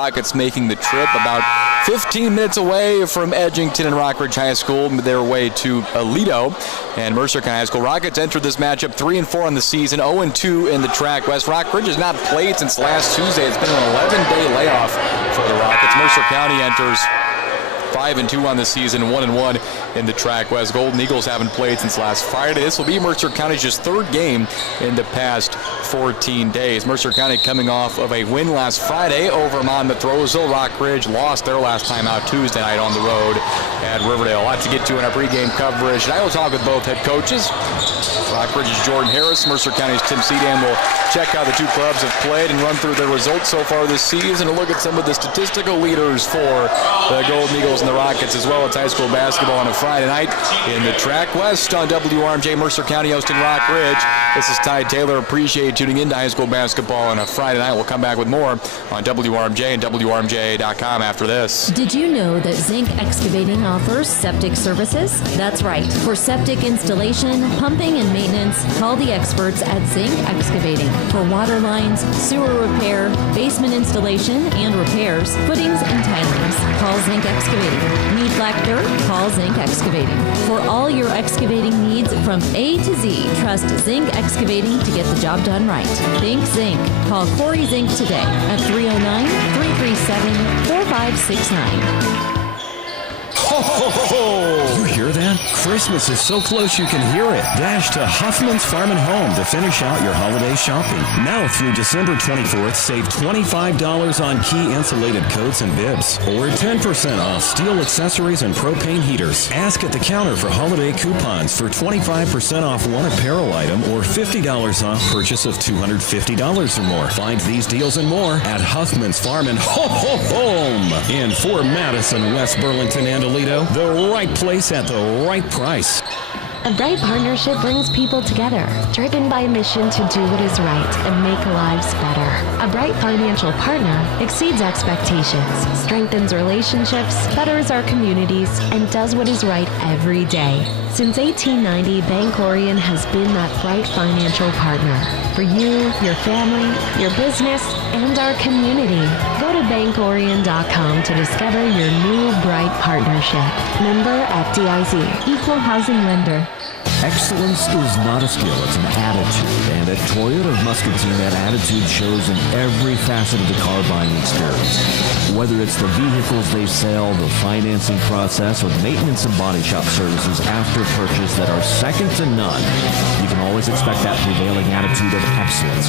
Rockets making the trip about 15 minutes away from Edgington and Rockridge High School, their way to Aledo and Mercer County High School. Rockets entered this matchup 3-4 on the season, 0-2 in the Track West. Rockridge has not played since last Tuesday. It's been an 11-day layoff for the Rockets. Mercer County enters 5-2 on the season, 1-1 in the Track West. Golden Eagles haven't played since last Friday. This will be Mercer County's just third game in the past 14 days. Mercer County coming off of a win last Friday over Monmouth Roseville. Rockridge lost their last time out Tuesday night on the road at Riverdale. A lot to get to in our pregame coverage. And I will talk with both head coaches. Rockridge's Jordan Harris, Mercer County's Tim Sedan will check how the two clubs have played and run through their results so far this season and look at some of the statistical leaders for the Golden Eagles and the Rockets, as well as high school basketball on a Friday night in the Track West on WRMJ. Mercer County hosting Rockridge. This is Ty Taylor. Appreciate tuning into high school basketball on a Friday night. We'll come back with more on WRMJ and WRMJ.com after this. Did you know that Zinc Excavating offers septic services? That's right. For septic installation, pumping, and maintenance, call the experts at Zinc Excavating. For water lines, sewer repair, basement installation and repairs, footings and tilings, call Zinc Excavating. Need black dirt? Call Zinc Excavating. For all your excavating needs from A to Z, trust Zinc Excavating to get the job done right. Think Zinc. Call Corey Zinc today at 309-337-4569. Ho, ho, ho! You hear that? Christmas is so close you can hear it. Dash to Huffman's Farm and Home to finish out your holiday shopping. Now through December 24th, save $25 on key insulated coats and bibs, or 10% off steel accessories and propane heaters. Ask at the counter for holiday coupons for 25% off one apparel item or $50 off purchase of $250 or more. Find these deals and more at Huffman's Farm and Home in Fort Madison, West Burlington, and Aledo. The right place at the right price. A Bright Partnership brings people together, driven by a mission to do what is right and make lives better. A Bright financial partner exceeds expectations, strengthens relationships, betters our communities, and does what is right every day. Since 1890, Bank Orion has been that Bright financial partner for you, your family, your business, and our community. Go to bankorion.com to discover your new Bright Partnership. Member FDIC, Equal Housing Lender. Excellence is not a skill, it's an attitude. And at Toyota of Muscatine, that attitude shows in every facet of the car buying experience. Whether it's the vehicles they sell, the financing process, or the maintenance and body shop services after purchase that are second to none, you can always expect that prevailing attitude of excellence.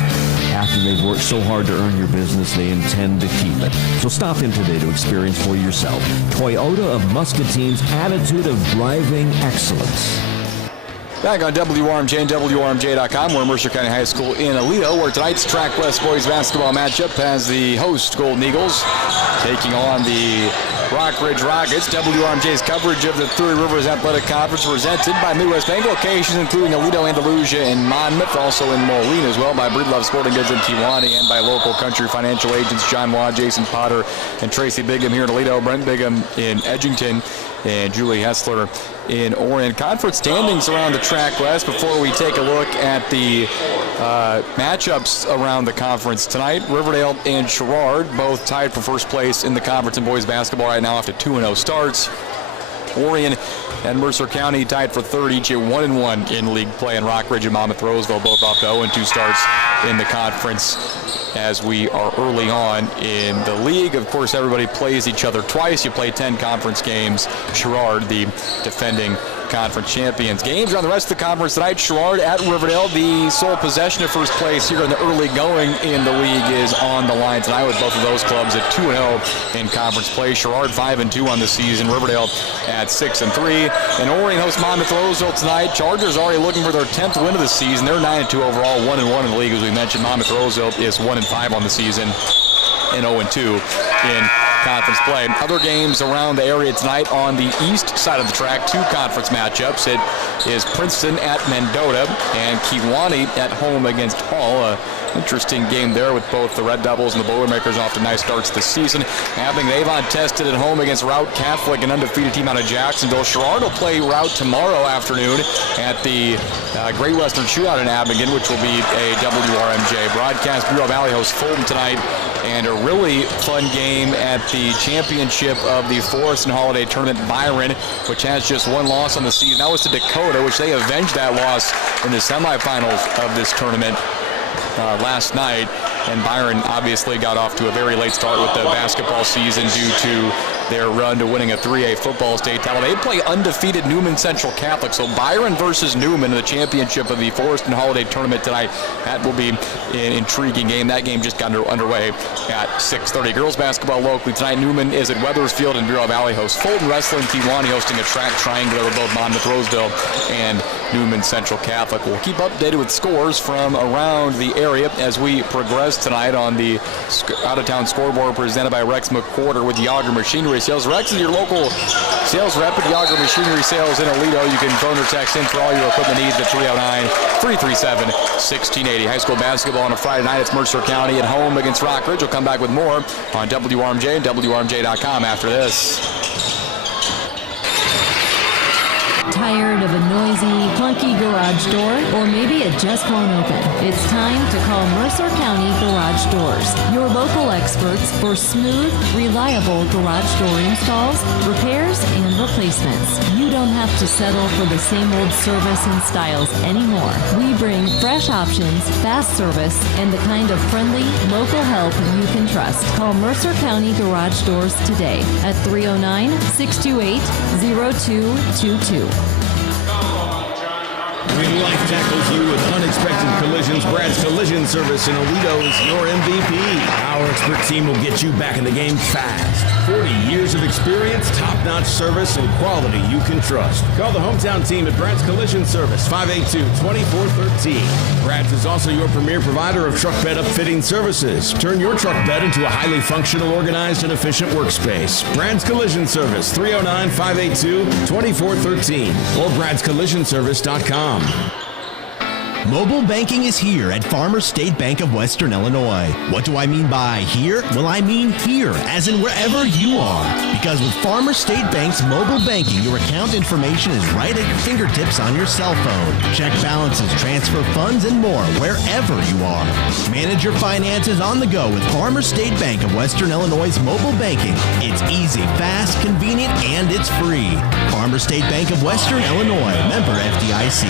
After they've worked so hard to earn your business, they intend to keep it. So stop in today to experience for yourself Toyota of Muscatine's attitude of driving excellence. Back on WRMJ and WRMJ.com, we're Mercer County High School in Aledo, where tonight's Track West boys basketball matchup has the host Golden Eagles taking on the Rockridge Rockets. WRMJ's coverage of the Three Rivers Athletic Conference presented by Midwest Bank locations, including Aledo, Andalusia, and Monmouth, also in Moline as well, by Breedlove Sporting Goods in Kewanee, and by local country financial agents John Waugh, Jason Potter, and Tracy Bigham here in Aledo, Brent Bigham in Edgington, and Julie Hessler in Orion. Conference standings around the Track West before we take a look at the matchups around the conference tonight. Riverdale and Sherrard both tied for first place in the conference in boys basketball right now after 2-0 starts. Orion and Mercer County tied for third, each at 1-1 in league play, and Rockridge and Monmouth Roseville both off to 0-2 starts in the conference as we are early on in the league. Of course, everybody plays each other twice. You play 10 conference games. Sherrard, the defending conference champions. Games around the rest of the conference tonight. Sherrard at Riverdale. The sole possession of first place here in the early going in the league is on the line tonight with both of those clubs at 2-0 in conference play. Sherrard 5-2 on the season. Riverdale at 6-3. And Orion hosts Monmouth Roseville tonight. Chargers already looking for their 10th win of the season. They're 9-2 overall, 1-1 in the league. As we mentioned, Monmouth Roseville is 1-5 on the season and 0-2 in conference play. Other games around the area tonight on the east side of the track, 2 conference matchups. It is Princeton at Mendota and Kewanee at home against Hall. Interesting game there with both the Red Devils and the Boilermakers off to nice starts this season. Having Avon tested at home against Route Catholic, an undefeated team out of Jacksonville. Sherrard will play Route tomorrow afternoon at the Great Western Shootout in Abington, which will be a WRMJ broadcast. Bureau Valley hosts Fulton tonight, and a really fun game at the championship of the Forest and Holiday Tournament. Byron, which has just 1 loss on the season. That was to Dakota, which they avenged that loss in the semifinals of this tournament last night. And Byron obviously got off to a very late start with the basketball season due to their run to winning a 3A football state title. They play undefeated Newman Central Catholic. So Byron versus Newman in the championship of the Forest and Holiday Tournament tonight. That will be an intriguing game. That game just got underway at 6:30. Girls basketball locally tonight. Newman is at Weathersfield, and Bureau Valley hosts Fulton. Wrestling, Kewanee hosting a track triangular with both Monmouth Roseville and Newman Central Catholic. We'll keep updated with scores from around the area as we progress tonight on the out-of-town scoreboard presented by Rex McWhorter with Yager Machinery Sales. Rex is your local sales rep at Yager Machinery Sales in Aledo. You can phone or text in for all your equipment needs at 309-337-1680. High school basketball on a Friday night. It's Mercer County at home against Rockridge. We'll come back with more on WRMJ and WRMJ.com after this. Tired of a noisy, clunky garage door? Or maybe it just won't open? It's time to call Mercer County Garage Doors, your local experts for smooth, reliable garage door installs, repairs, and replacements. You don't have to settle for the same old service and styles anymore. We bring fresh options, fast service, and the kind of friendly, local help you can trust. Call Mercer County Garage Doors today at 309-628-0222. When life tackles you with unexpected collisions, Brad's Collision Service in Aledo is your MVP. Our expert team will get you back in the game fast. 40 years of experience, top-notch service, and quality you can trust. Call the hometown team at Brad's Collision Service, 582-2413. Brad's is also your premier provider of truck bed upfitting services. Turn your truck bed into a highly functional, organized, and efficient workspace. Brad's Collision Service, 309-582-2413 or bradscollisionservice.com. Mobile banking is here at Farmers State Bank of Western Illinois. What do I mean by here? Well, I mean here, as in wherever you are. Because with Farmers State Bank's mobile banking, your account information is right at your fingertips on your cell phone. Check balances, transfer funds, and more wherever you are. Manage your finances on the go with Farmers State Bank of Western Illinois' mobile banking. It's easy, fast, convenient, and it's free. Farmers State Bank of Western Illinois, member FDIC.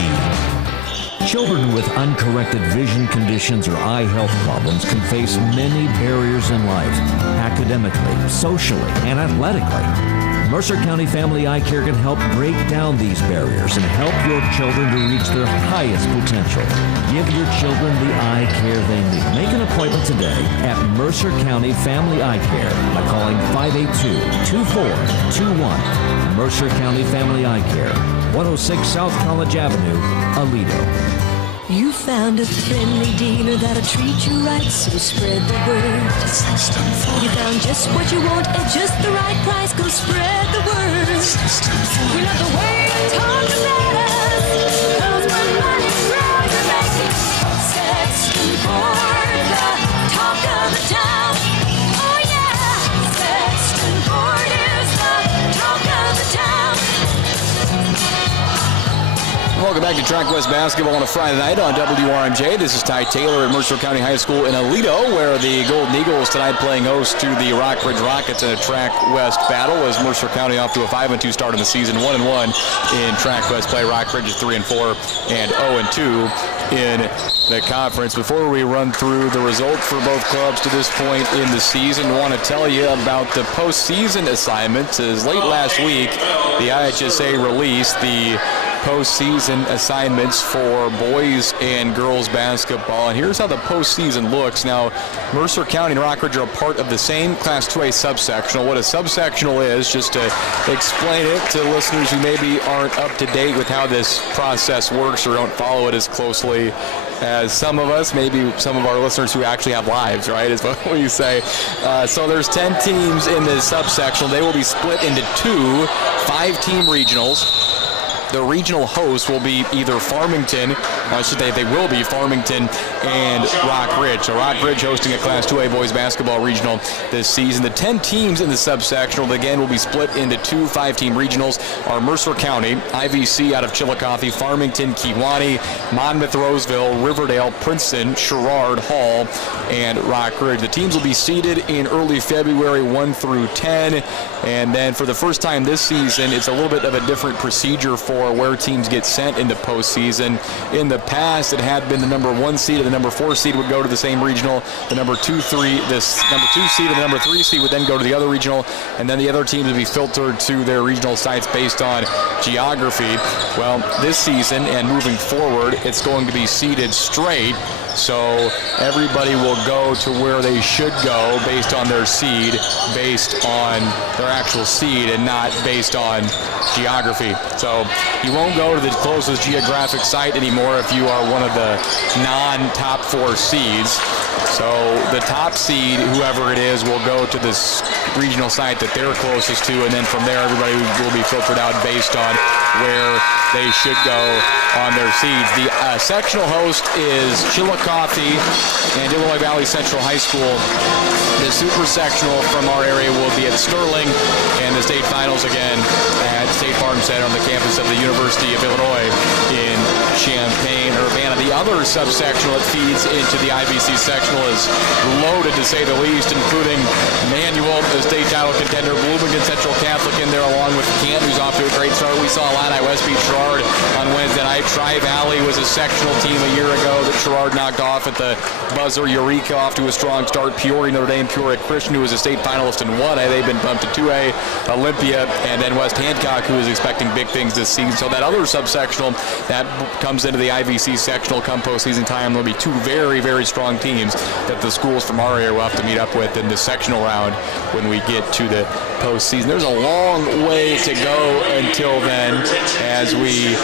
Children with uncorrected vision conditions or eye health problems can face many barriers in life, academically, socially, and athletically. Mercer County Family Eye Care can help break down these barriers and help your children to reach their highest potential. Give your children the eye care they need. Make an appointment today at Mercer County Family Eye Care by calling 582-2421. Mercer County Family Eye Care, 106 South College Avenue, Aledo. You found a friendly dealer that'll treat you right, so spread the word. You found just what you want at just the right price, go spread the word. We love the way you talk about us, 'cause we're money proud to make it. Sexton Ford, the talk of the town. Oh yeah, Sexton Ford is the talk of the town. Welcome back to Track West Basketball on a Friday night on WRMJ. This is Ty Taylor at Mercer County High School in Aledo, where the Golden Eagles tonight playing host to the Rockridge Rockets in a Track West battle as Mercer County off to a 5-2 start in the season, 1-1 in Track West play. Rockridge is 3-4 and 0-2 in the conference. Before we run through the results for both clubs to this point in the season, I want to tell you about the postseason assignments. As late last week, the IHSA released the postseason assignments for boys and girls basketball. And here's how the postseason looks. Now, Mercer County and Rockridge are a part of the same Class 2A subsectional. What a subsectional is, just to explain it to listeners who maybe aren't up to date with how this process works or don't follow it as closely as some of us, maybe some of our listeners who actually have lives, right, is what we say. So there's 10 teams in this subsectional. They will be split into 2 5-team regionals. The regional hosts will be either Farmington, they will be Farmington and Rockridge. So Rockridge hosting a Class 2A boys basketball regional this season. The 10 teams in the subsectional, again, will be split into 2 5-team regionals, are Mercer County, IVC out of Chillicothe, Farmington, Kewanee, Monmouth, Roseville, Riverdale, Princeton, Sherrard, Hall, and Rockridge. The teams will be seeded in early February 1 through 10, and then for the first time this season, it's a little bit of a different procedure for where teams get sent into postseason. In the past, it had been the number 1 seed and the number 4 seed would go to the same regional. The number 2 seed and the number 3 seed would then go to the other regional, and then the other teams would be filtered to their regional sites based on geography. Well, this season and moving forward, it's going to be seeded straight. So everybody will go to where they should go based on their seed, based on their actual seed, and not based on geography. So you won't go to the closest geographic site anymore if you are one of the non-top 4 seeds. So the top seed, whoever it is, will go to this regional site that they're closest to, and then from there everybody will be filtered out based on where they should go on their seeds. The sectional host is Chillicothe and Illinois Valley Central High School. The super sectional from our area will be at Sterling, and the state finals again at State Farm Center on the campus of the University of Illinois in Champaign-Urbana. The other subsectional that feeds into the IVC sectional is loaded, to say the least, including Manual, the state title contender, Bloomington Central Catholic in there, along with Canton, who's off to a great start. We saw Illini West beat Sherrard on Wednesday night. Tri-Valley was a sectional team a year ago that Sherrard knocked off at the buzzer. Eureka off to a strong start. Peoria, Notre Dame, Peoria Christian, who was a state finalist in 1A. They've been bumped to 2A. Olympia, and then West Hancock, who is expecting big things this season. So that other subsectional that comes into the IVC sectional come postseason time, there'll be 2 very, very strong teams that the schools from our area will have to meet up with in the sectional round when we get to the postseason. There's a long way to go until then as we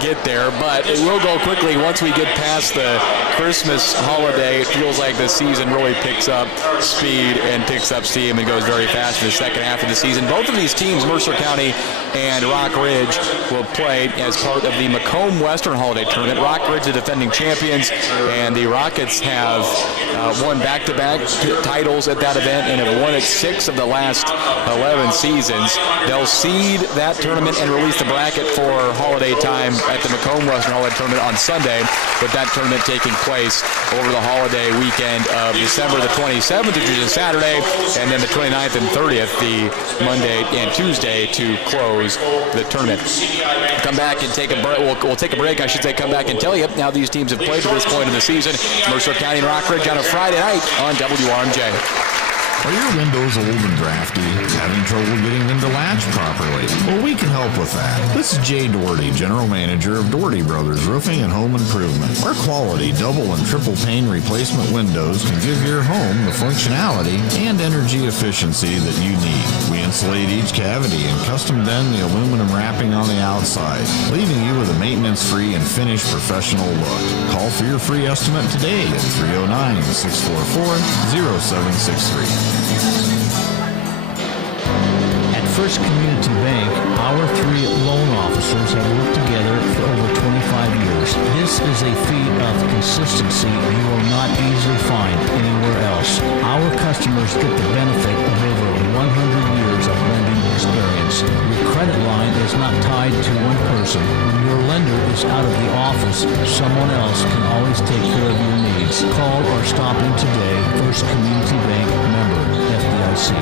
get there, but it will go quickly once we get past the Christmas holiday. It feels like the season really picks up speed and picks up steam and goes very fast in the second half of the season. Both of these teams, Mercer County and Rockridge, will play as part of the Macomb Western Holiday Tournament. Rockridge, the defending champions, and the Rockets have won back-to-back titles at that event and have won it 6 of the last 11 seasons. They'll seed that tournament and release the bracket for holiday time at the Macomb Western Holiday Tournament on Sunday, with that tournament taking place over the holiday weekend of December the 27th, which is a Saturday, and then the 29th and 30th, the Monday and Tuesday, to close the tournament. Come back and take a break. We'll take a break, I should say, come back and tell you how these teams have played to this point in the season. Mercer County and Rockridge on a Friday night on WRMJ. Are your windows old and drafty? Having trouble getting them to latch properly? Well, we can help with that. This is Jay Doherty, General Manager of Doherty Brothers Roofing and Home Improvement. Our quality double and triple pane replacement windows can give your home the functionality and energy efficiency that you need. We insulate each cavity and custom bend the aluminum wrapping on the outside, leaving you with a maintenance-free and finished professional look. Call for your free estimate today at 309-644-0763. At First Community Bank, our 3 loan officers have worked together for over 25 years. This is a feat of consistency you will not easily find anywhere else. Our customers get the benefit of over 100 years of lending experience. Your credit line is not tied to one person. When your lender is out of the office, someone else can always take care of your needs. Call or stop in today. First Community Bank, member FDIC.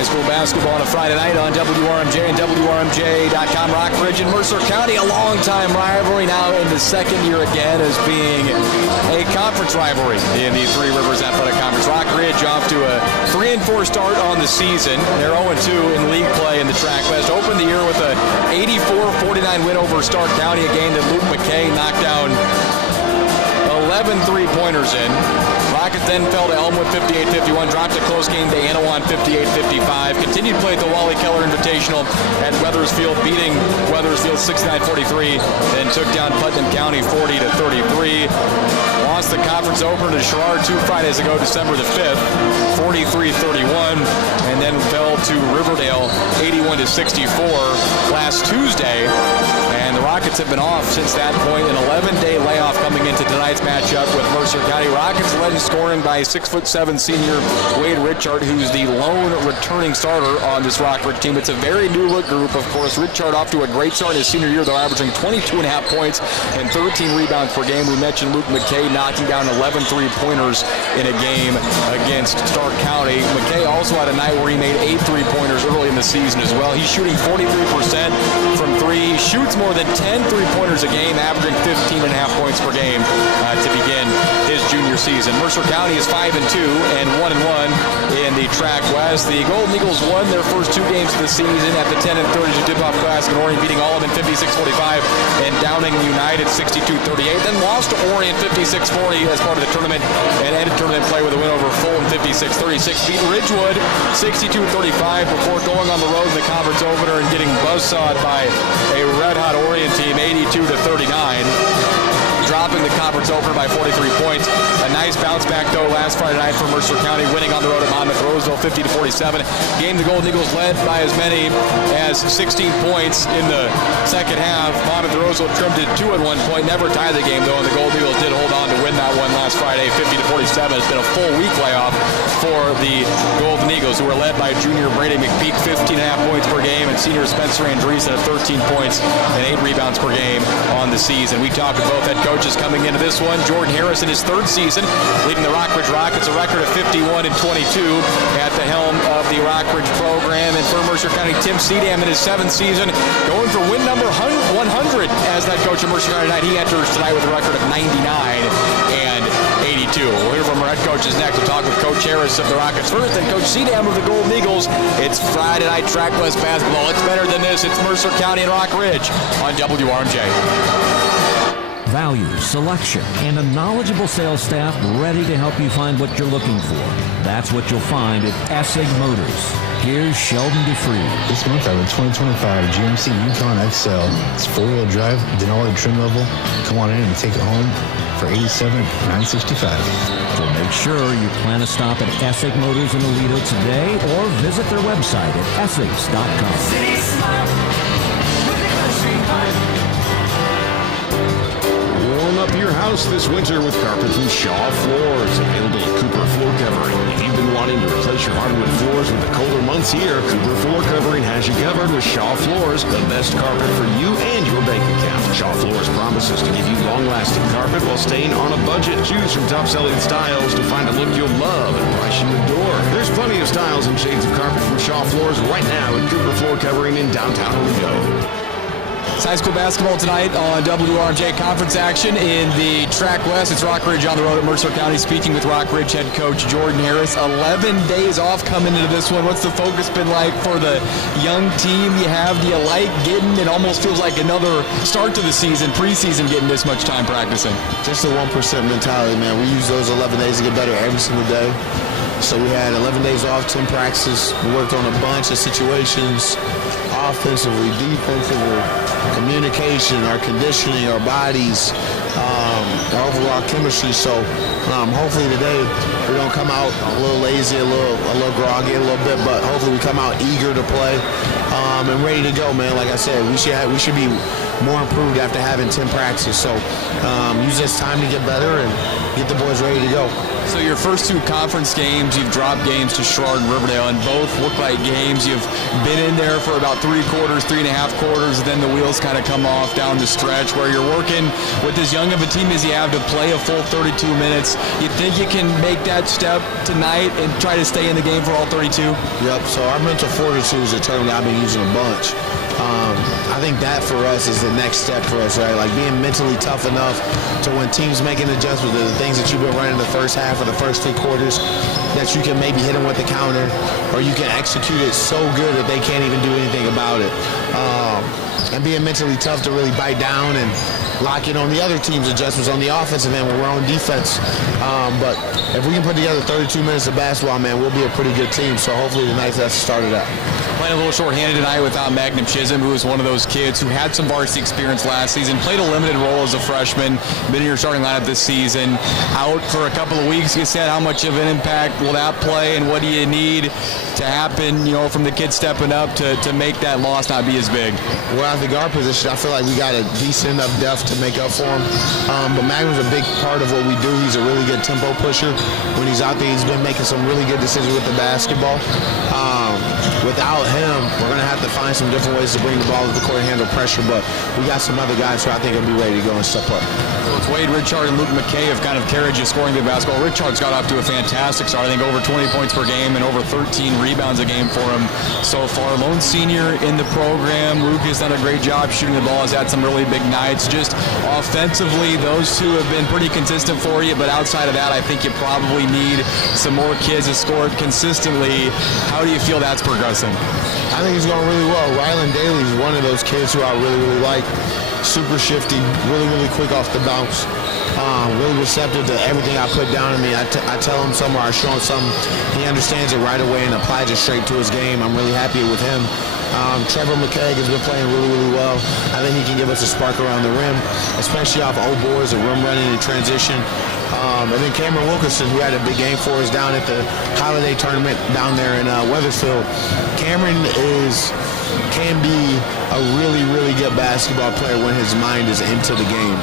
High school basketball on a Friday night on WRMJ and WRMJ.com. Rockridge and Mercer County, a long-time rivalry, now in the second year again as being a conference rivalry in the Three Rivers Athletic Conference. Rockridge off to a 3-4 start on the season. They're 0-2 in league play in the Track West. Opened the year with a 84-49 win over Stark County, a game that Luke McKay knocked down 11 three-pointers in. Rockets then fell to Elmwood 58-51, dropped a close game to Anawan 58-55. Continued play at the Wally Keller Invitational at Weathersfield, beating Weathersfield 69-43, then took down Putnam County 40-33. Lost the conference opener to Sherrard 2 Fridays ago, December the 5th, 43-31, and then fell to Riverdale 81-64 last Tuesday. And the Rockets have been off since that point. An 11-day layoff coming into tonight's matchup with Mercer County. Rockets led in scoring by 6'7" senior Wade Richard, who's the lone returning starter on this Rockridge team. It's a very new-look group, of course. Richard off to a great start in his senior year. They're averaging 22.5 points and 13 rebounds per game. We mentioned Luke McKay knocking down 11 three-pointers in a game against Stark County. McKay also had a night where he made 8 three-pointers early in the season as well. He's shooting 43% from three. He shoots more than 10 three-pointers a game, averaging 15.5 points per game to begin his junior season. Mercer County is 5-2 and 1-1 in the Track West. The Golden Eagles won their first 2 games of the season at the 10-32 tip-off Classic in Orion, beating Allman 56-45 and Downing United 62-38. Then lost to Orion 56-40 as part of the tournament and ended tournament play with a win over Fulton 56-36. Beat Ridgewood 62-35 before going on the road in the conference opener and getting buzzsawed by a red-hot Orion team 82-39. Dropping the conference opener by 43 points. A nice bounce back, though, last Friday night for Mercer County, winning on the road at Monmouth Roseville 50-47. Game the Golden Eagles led by as many as 16 points in the second half. Monmouth Roseville trimmed it 2 at one point, never tied the game, though, and the Golden Eagles did hold on to win that one last Friday, 50-47. It's been a full week layoff for the Golden Eagles, who are led by junior Brady McPeak, 15.5 points per game, and senior Spencer Andreessen at 13 points and 8 rebounds per game on the season. We talked to both head coaches coming into this one. Jordan Harris in his 3rd season, leading the Rockridge Rockets, a record of 51-22 at the helm of the Rockridge program. And for Mercer County, Tim Seedham in his 7th season, going for win number 100 as that coach of Mercer County tonight. He enters tonight with a record of 99 and 82. We'll hear from our head coaches next. We'll talk with Coach Harris of the Rockets first and Coach Seedham of the Golden Eagles. It's Friday night Track West basketball. It's better than this. It's Mercer County and Rockridge on WRMJ. Value, selection, and a knowledgeable sales staff ready to help you find what you're looking for. That's what you'll find at Essig Motors. Here's Sheldon DeFree. This month I have a 2025 GMC Yukon XL. It's 4-wheel drive, Denali trim level. Come on in and take it home for $87,965. So make sure you plan a stop at Essig Motors in Aledo today or visit their website at essigs.com. City Smart with the country vibe. Warm up your house this winter with carpet from Shaw Floors, available at Cooper Floor Covering. If you've been wanting to replace your hardwood floors with the colder months here, Cooper Floor Covering has you covered with Shaw Floors, the best carpet for you and your bank account. Shaw Floors promises to give you long-lasting carpet while staying on a budget. Choose from top-selling styles to find a look you'll love and price you adore. There's plenty of styles and shades of carpet from Shaw Floors right now at Cooper Floor Covering in downtown Aledo. It's high school basketball tonight on WRMJ Conference action in the Track West. It's Rockridge on the road at Mercer County. Speaking with Rockridge head coach Jordan Harris. 11 days off coming into this one. What's the focus been like for the young team you have? Do you like getting, it almost feels like another start to the season, preseason, getting this much time practicing? Just the 1% mentality, man. We use those 11 days to get better every single day. So we had 11 days off, 10 practices. We worked on a bunch of situations, offensively, defensively, communication, our conditioning, our bodies, our overall chemistry. So hopefully today we don't come out a little lazy, a little groggy a little bit, but hopefully we come out eager to play and ready to go, man. Like I said, we should be more improved after having 10 practices. So use this time to get better and get the boys ready to go. So your first 2 conference games, you've dropped games to Sherrard and Riverdale, and both look like games you've been in there for about 3 quarters, 3.5 quarters, and then the wheels kind of come off down the stretch where you're working with as young of a team as you have to play a full 32 minutes. You think you can make that step tonight and try to stay in the game for all 32? Yep, so our mental fortitude is a term that I've been using a bunch. I think that for us is the next step for us, right? Like being mentally tough enough to when teams make an adjustment to the things that you've been running the first half or the first 3 quarters, that you can maybe hit them with the counter, or you can execute it so good that they can't even do anything about it. And being mentally tough to really bite down and lock in on the other team's adjustments on the offensive end when we're on defense. But if we can put together 32 minutes of basketball, man, we'll be a pretty good team. So hopefully tonight's that's the start of that. Playing a little shorthanded tonight without Magnum Chisholm, who was one of those kids who had some varsity experience last season, played a limited role as a freshman, been in your starting lineup this season, out for a couple of weeks. You said, how much of an impact will that play, and what do you need to happen, from the kids stepping up to make that loss not be as big? Well, at the guard position, I feel like we got a decent enough depth to make up for him. But Magnum's a big part of what we do. He's a really good tempo pusher. When he's out there, he's been making some really good decisions with the basketball. Without him, we're going to have to find some different ways to bring the ball to the court and handle pressure, but we got some other guys who I think will be ready to go and step up. So it's Wade Richard and Luke McKay have kind of carried you scoring the basketball. Richard's got off to a fantastic start. I think over 20 points per game and over 13 rebounds a game for him so far. Lone senior in the program. Luke has done a great job shooting the ball. Has had some really big nights. Just offensively, those two have been pretty consistent for you, but outside of that, I think you probably need some more kids to score consistently. How do you feel that's progressing? I think he's going really well. Rylan Daly is one of those kids who I really, really like. Super shifty, really, really quick off the bounce. Really receptive to everything I put down on me. I tell him something or I show him something. He understands it right away and applies it straight to his game. I'm really happy with him. Trevor McKay has been playing really, really well. I think he can give us a spark around the rim, especially off old boards and rim running and transition. And then Cameron Wilkerson, who had a big game for us down at the holiday tournament down there in Weathersfield. Cameron can be a really, really good basketball player when his mind is into the game.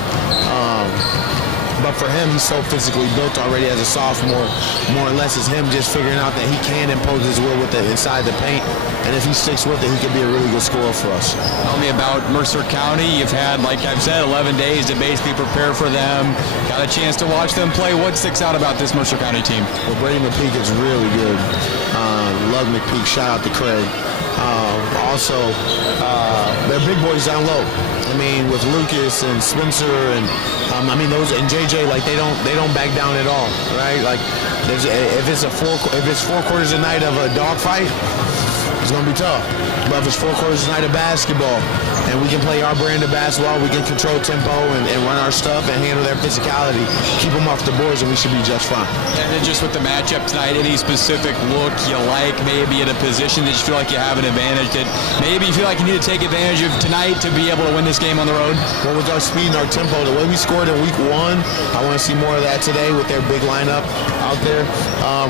But for him, he's so physically built already as a sophomore. More or less, it's him just figuring out that he can impose his will with the inside the paint. And if he sticks with it, he could be a really good scorer for us. Tell me about Mercer County. You've had, like I've said, 11 days to basically prepare for them. Got a chance to watch them play. What sticks out about this Mercer County team? Well, Brady McPeak is really good. Love McPeak. Shout out to Craig. Also, they're big boys down low. I mean, with Lucas and Spencer and those and JJ, like they don't back down at all, right? Like, if it's 4 quarters a night of a dogfight, it's gonna be tough. But if it's 4 quarters a night of basketball, and we can play our brand of basketball, we can control tempo and run our stuff and handle their physicality, keep them off the boards, and we should be just fine. And then just with the matchup tonight, any specific look you like, maybe at a position that you feel like you have an advantage, that maybe you feel like you need to take advantage of tonight to be able to win this game on the road? Well, with our speed and our tempo, the way we scored in week 1, I want to see more of that today with their big lineup out there.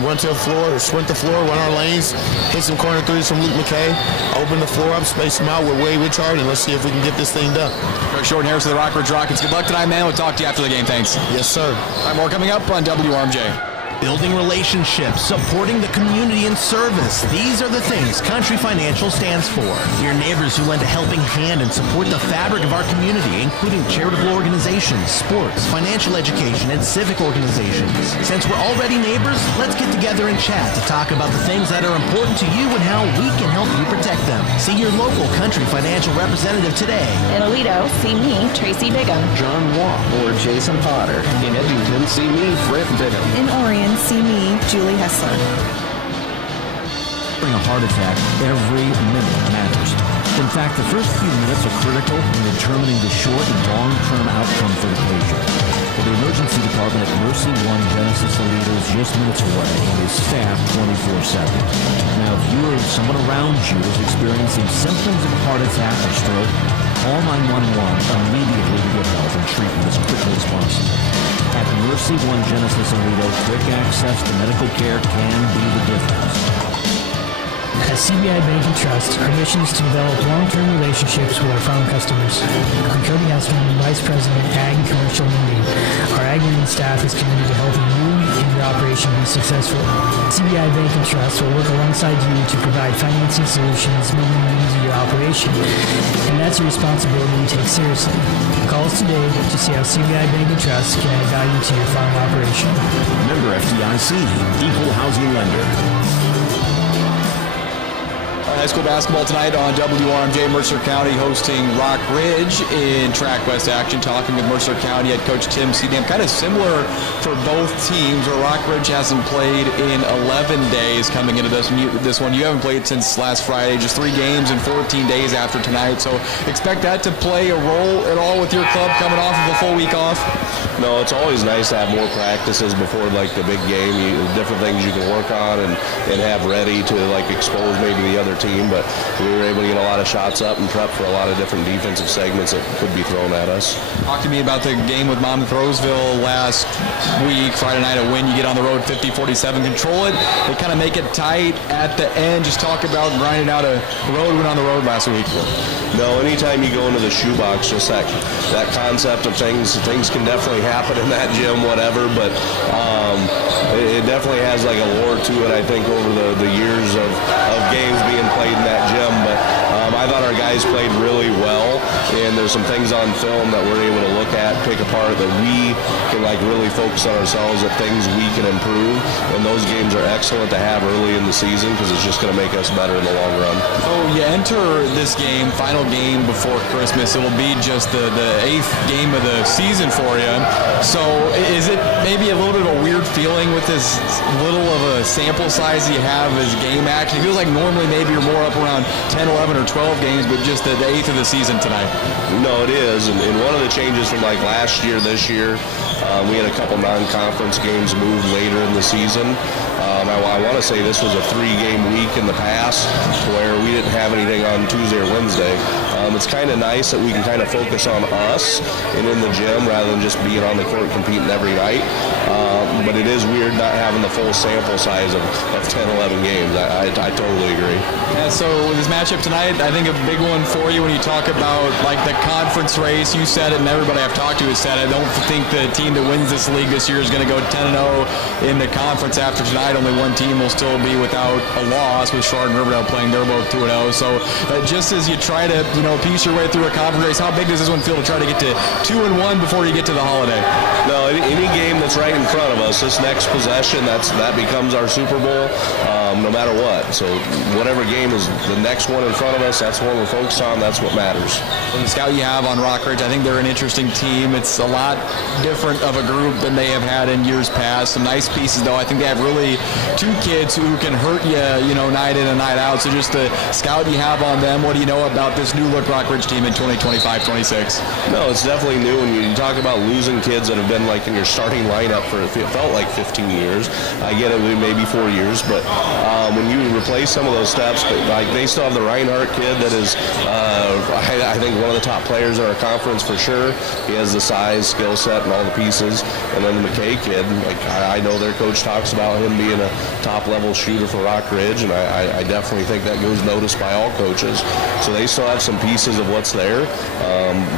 Run to the floor, sprint the floor, run our lanes, hit some corner threes from Luke McKay, open the floor up, space them out with Wade Richard, and let's see if we can get this thing done. Coach Jordan Harris of the Rockridge Rockets. Good luck tonight, man. We'll talk to you after the game. Thanks. Yes, sir. All right, more coming up on WRMJ. Building relationships, supporting the community, and service. These are the things Country Financial stands for. Your neighbors who lend a helping hand and support the fabric of our community, including charitable organizations, sports, financial education, and civic organizations. Since we're already neighbors, let's get together and chat to talk about the things that are important to you and how we can help you protect them. See your local Country Financial representative today. In Aledo, see me, Tracy Bigham. John Watt or Jason Potter. In Edmonton, see me, Fred Bigham. In Orion, see me, Julie Hessler. During a heart attack, every minute matters. In fact, the first few minutes are critical in determining the short and long-term outcome for the patient. Well, the emergency department at Mercy One Genesis Aledo is just minutes away and is staffed 24/7. Now, if you or someone around you is experiencing symptoms of a heart attack or stroke, call 911 immediately to get help and treatment as quickly as possible. At Mercy One Genesis Aledo, quick access to medical care can be the difference. At CBI Bank and Trust, our mission is to develop long-term relationships with our farm customers. I'm Cody Hessman, Vice President, Ag and Commercial Lending. Our Ag lending staff is committed to helping you and your operation be successful. CBI Bank and Trust will work alongside you to provide financing solutions meeting the needs of your operation, and that's a responsibility we take seriously. Call us today to see how CBI Bank and Trust can add value to your farm operation. Member FDIC, Equal Housing Lender. High school basketball tonight on WRMJ. Mercer County hosting Rockridge in Track West action. Talking with Mercer County head coach Tim Seedham. Kind of similar for both teams, where Rockridge hasn't played in 11 days coming into this one. You haven't played since last Friday, just 3 games in 14 days after tonight. So expect that to play a role at all with your club coming off of a full week off? No, it's always nice to have more practices before like the big game. Different things you can work on and have ready to like expose maybe the other team. But we were able to get a lot of shots up and prep for a lot of different defensive segments that could be thrown at us. Talk to me about the game with Monmouth Roseville last week. Friday night, a win. You get on the road 50-47, control it. They kind of make it tight at the end. Just talk about grinding out a road win on the road last week. No, anytime you go into the shoebox, just that concept of things can definitely happen in that gym, whatever, but it definitely has like a lore to it, I think, over the years of games being played in that gym. But I thought our guys played really well, and there's some things on film that we're able to look at, pick apart, that we can like really focus on ourselves, at things we can improve, and those games are excellent to have early in the season because it's just going to make us better in the long run. So you enter this game, final game before Christmas. It'll be just the 8th game of the season for you. So is it maybe a little bit of a weird feeling with this little of a sample size you have as game action? It feels like normally maybe you're more up around 10, 11, or 12 games, but just the 8th of the season tonight. No, it is. And one of the changes from like last year, this year, we had a couple non-conference games moved later in the season. I want to say this was a 3-game week in the past where we didn't have anything on Tuesday or Wednesday. It's kind of nice that we can kind of focus on us and in the gym rather than just being on the court competing every night. But it is weird not having the full sample size of 10, 11 games. I totally agree. Yeah, so this matchup tonight, I think a big one for you when you talk about like the conference race. You said it, and everybody I've talked to has said it. I don't think the team that wins this league this year is going to go 10-0 in the conference after tonight. Only one team will still be without a loss, with Chard and Riverdale playing. They're both 2-0. So just as you try to piece your way through a conference race, how big does this one feel to try to get to 2-1 before you get to the holiday? No, any game that's right in front of us, this next possession, that becomes our Super Bowl, no matter what. So whatever game is the next one in front of us, that's what we're focused on. That's what matters. And the scout you have on Rockridge, I think they're an interesting team. It's a lot different of a group than they have had in years past. Some nice pieces, though. I think they have really 2 kids who can hurt you, night in and night out. So just the scout you have on them, what do you know about this new look Rockridge team in 2025-26? No, it's definitely new. And you talk about losing kids that have been like in your starting lineup for, it felt like 15 years. I get it, maybe 4 years, but when you replace some of those steps, but like they still have the Reinhardt kid that is, I think, one of the top players in our conference for sure. He has the size, skill set, and all the pieces. And then the McKay kid, like I know their coach talks about him being a top-level shooter for Rockridge, and I definitely think that goes noticed by all coaches. So they still have some pieces of what's there,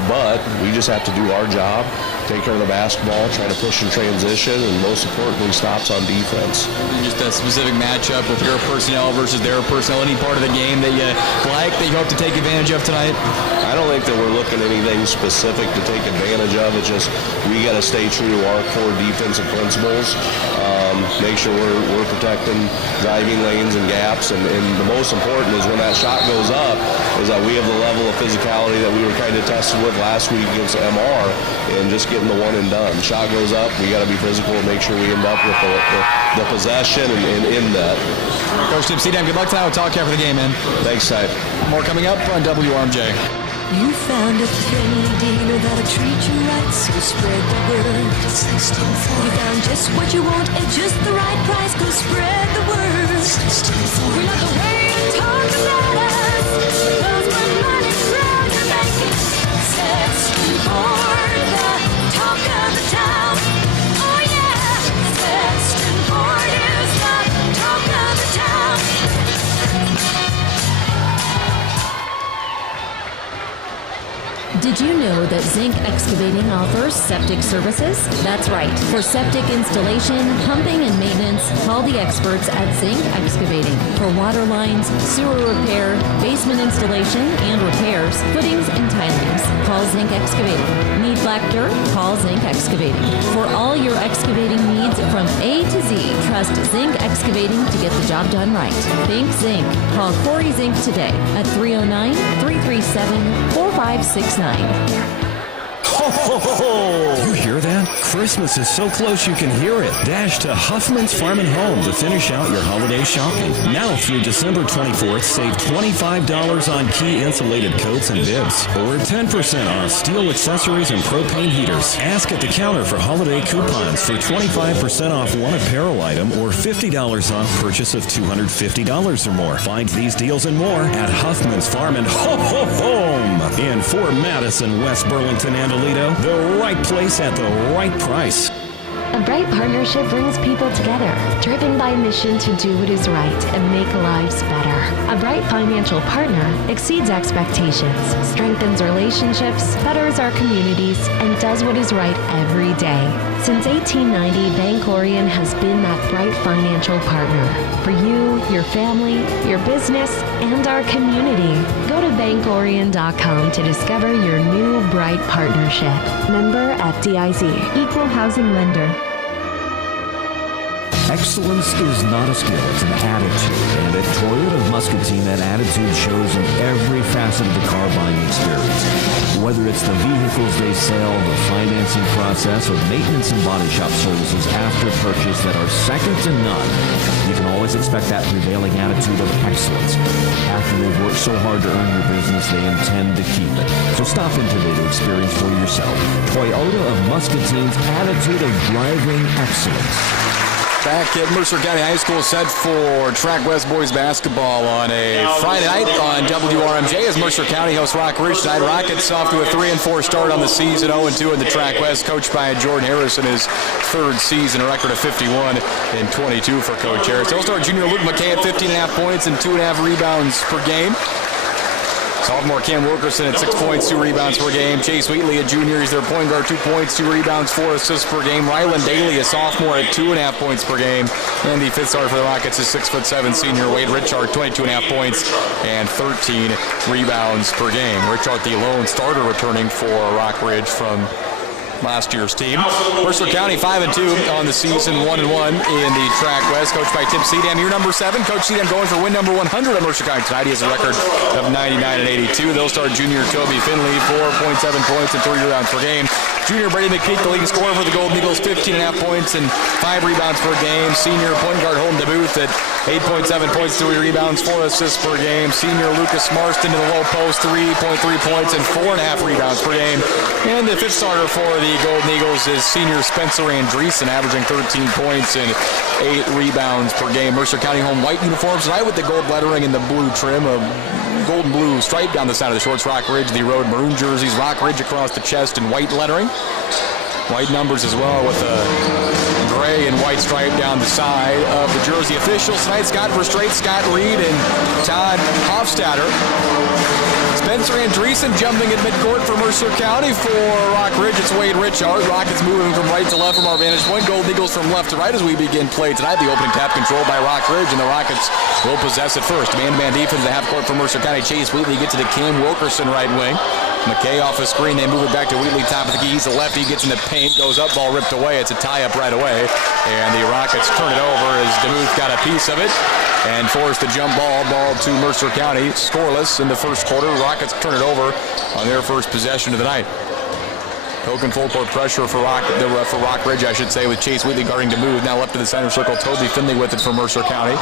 but we just have to do our job, take care of the basketball, try to push in transition, and most importantly, stops on defense. Just a specific matchup with your personnel versus their personnel, any part of the game that you like, that you hope to take advantage of tonight? I don't think that we're looking at anything specific to take advantage of. It's just we got to stay true to our core defensive principles, make sure we're protecting driving lanes and gaps, and the most important is when that shot goes up is that we have the level of physicality that we were kind of tested with last week against MR, and just getting the one and done. Shot goes up, we got to be physical and make sure we end up with the possession and in that. Coach Tim Seedham, good luck tonight. We'll talk to you after the game, man. Thanks, Ty. More coming up on WRMJ. You found a friendly dealer that'll treat you right, so spread the word. You found just what you want at just the right price, go spread the word. We love the way you talk about us, 'cause we're mighty proud to make it. Sexton Ford, the talk of the town. Oh yeah, Sexton Ford is the talk of the town. that Zinc Excavating offers septic services? That's right. For septic installation, pumping, and maintenance, call the experts at Zinc Excavating. For water lines, sewer repair, basement installation and repairs, footings and tilings, call Zinc Excavating. Need black dirt? Call Zinc Excavating. For all your excavating needs from A to Z, trust Zinc Excavating to get the job done right. Think Zinc. Call Corey Zinc today at 309-337-4569. You hear that? Christmas is so close you can hear it. Dash to Huffman's Farm and Home to finish out your holiday shopping. Now through December 24th, save $25 on key insulated coats and bibs, or 10% off steel accessories and propane heaters. Ask at the counter for holiday coupons for 25% off one apparel item or $50 off purchase of $250 or more. Find these deals and more at Huffman's Farm and Home in Fort Madison, West Burlington, and Toledo. The right place at the right price. A bright partnership brings people together, driven by a mission to do what is right and make lives better. A bright financial partner exceeds expectations, strengthens relationships, betters our communities, and does what is right every day. Since 1890, Bank Orion has been that bright financial partner for you, your family, your business, and our community. Go to bankorion.com to discover your new bright partnership. Member FDIC, Equal Housing Lender. Excellence is not a skill, it's an attitude. And at Toyota of Muscatine, that attitude shows in every facet of the car buying experience. Whether it's the vehicles they sell, the financing process, or maintenance and body shop services after purchase that are second to none, you can always expect that prevailing attitude of excellence. After they've worked so hard to earn your business, they intend to keep it. So stop in today to experience for yourself Toyota of Muscatine's attitude of driving excellence. Back at Mercer County High School, set for Track West boys basketball on a Friday night on WRMJ as Mercer County hosts Rockridge tonight. Rockets off to a 3-4 start on the season, 0-2 in the Track West, coached by Jordan Harris in his third season, a record of 51 and 22 for Coach Harris. They'll start junior Luke McKay at 15.5 points and 2.5 rebounds per game. Sophomore Cam Wilkerson at 6 points, 2 rebounds per game. Chase Wheatley, a junior, he's their point guard, 2 points, 2 rebounds, 4 assists per game. Rylan Daly, a sophomore, at 2.5 points per game. And the fifth starter for the Rockets is 6'7" senior Wade Richard, 22.5 points and 13 rebounds per game. Richard, the lone starter, returning for Rockridge from last year's team. Mercer County 5-2 on the season, 1-1 in the Track West, coached by Tim Seedham. Year number 7, Coach Seedham going for win number 100 at Mercer County tonight. He has a record of 99 and 82. They'll start junior Toby Finley, 4.7 points and 3 rebounds per game. Junior Brady McPeak, the leading scorer for the Golden Eagles, 15.5 points and 5 rebounds per game. Senior point guard Holden DeBooth at 8.7 points, 3 rebounds, 4 assists per game. Senior Lucas Marston to the low post, 3.3 points and 4.5 rebounds per game. And the fifth starter for the Golden Eagles is senior Spencer Andreessen, averaging 13 points and 8 rebounds per game. Mercer County home white uniforms tonight with the gold lettering and the blue trim, a gold and blue stripe down the side of the shorts. Rockridge, the road maroon jerseys. Rockridge across the chest and white lettering. White numbers as well with a gray and white stripe down the side of the jersey. Officials tonight, Scott Verstraete, Scott Reed, and Todd Hofstadter. Spencer Andreessen jumping at midcourt for Mercer County. For Rockridge, it's Wade Richard. Rockets moving from right to left from our vantage point. Golden Eagles from left to right as we begin play tonight. The opening tap controlled by Rockridge, and the Rockets will possess it first. Man-to-man defense, the half court for Mercer County. Chase Wheatley gets it to Cam Wilkerson, right wing. McKay off a screen, they move it back to Wheatley, top of the key. He's a lefty, gets in the paint, goes up, ball ripped away. It's a tie-up right away. And the Rockets turn it over as DeMuth got a piece of it and forced the jump ball to Mercer County. Scoreless in the first quarter. Rockets turn it over on their first possession of the night. Token full court pressure for Rockridge, I should say, with Chase Wheatley guarding DeMuth. Now left to the center circle, Toby Finley with it for Mercer County.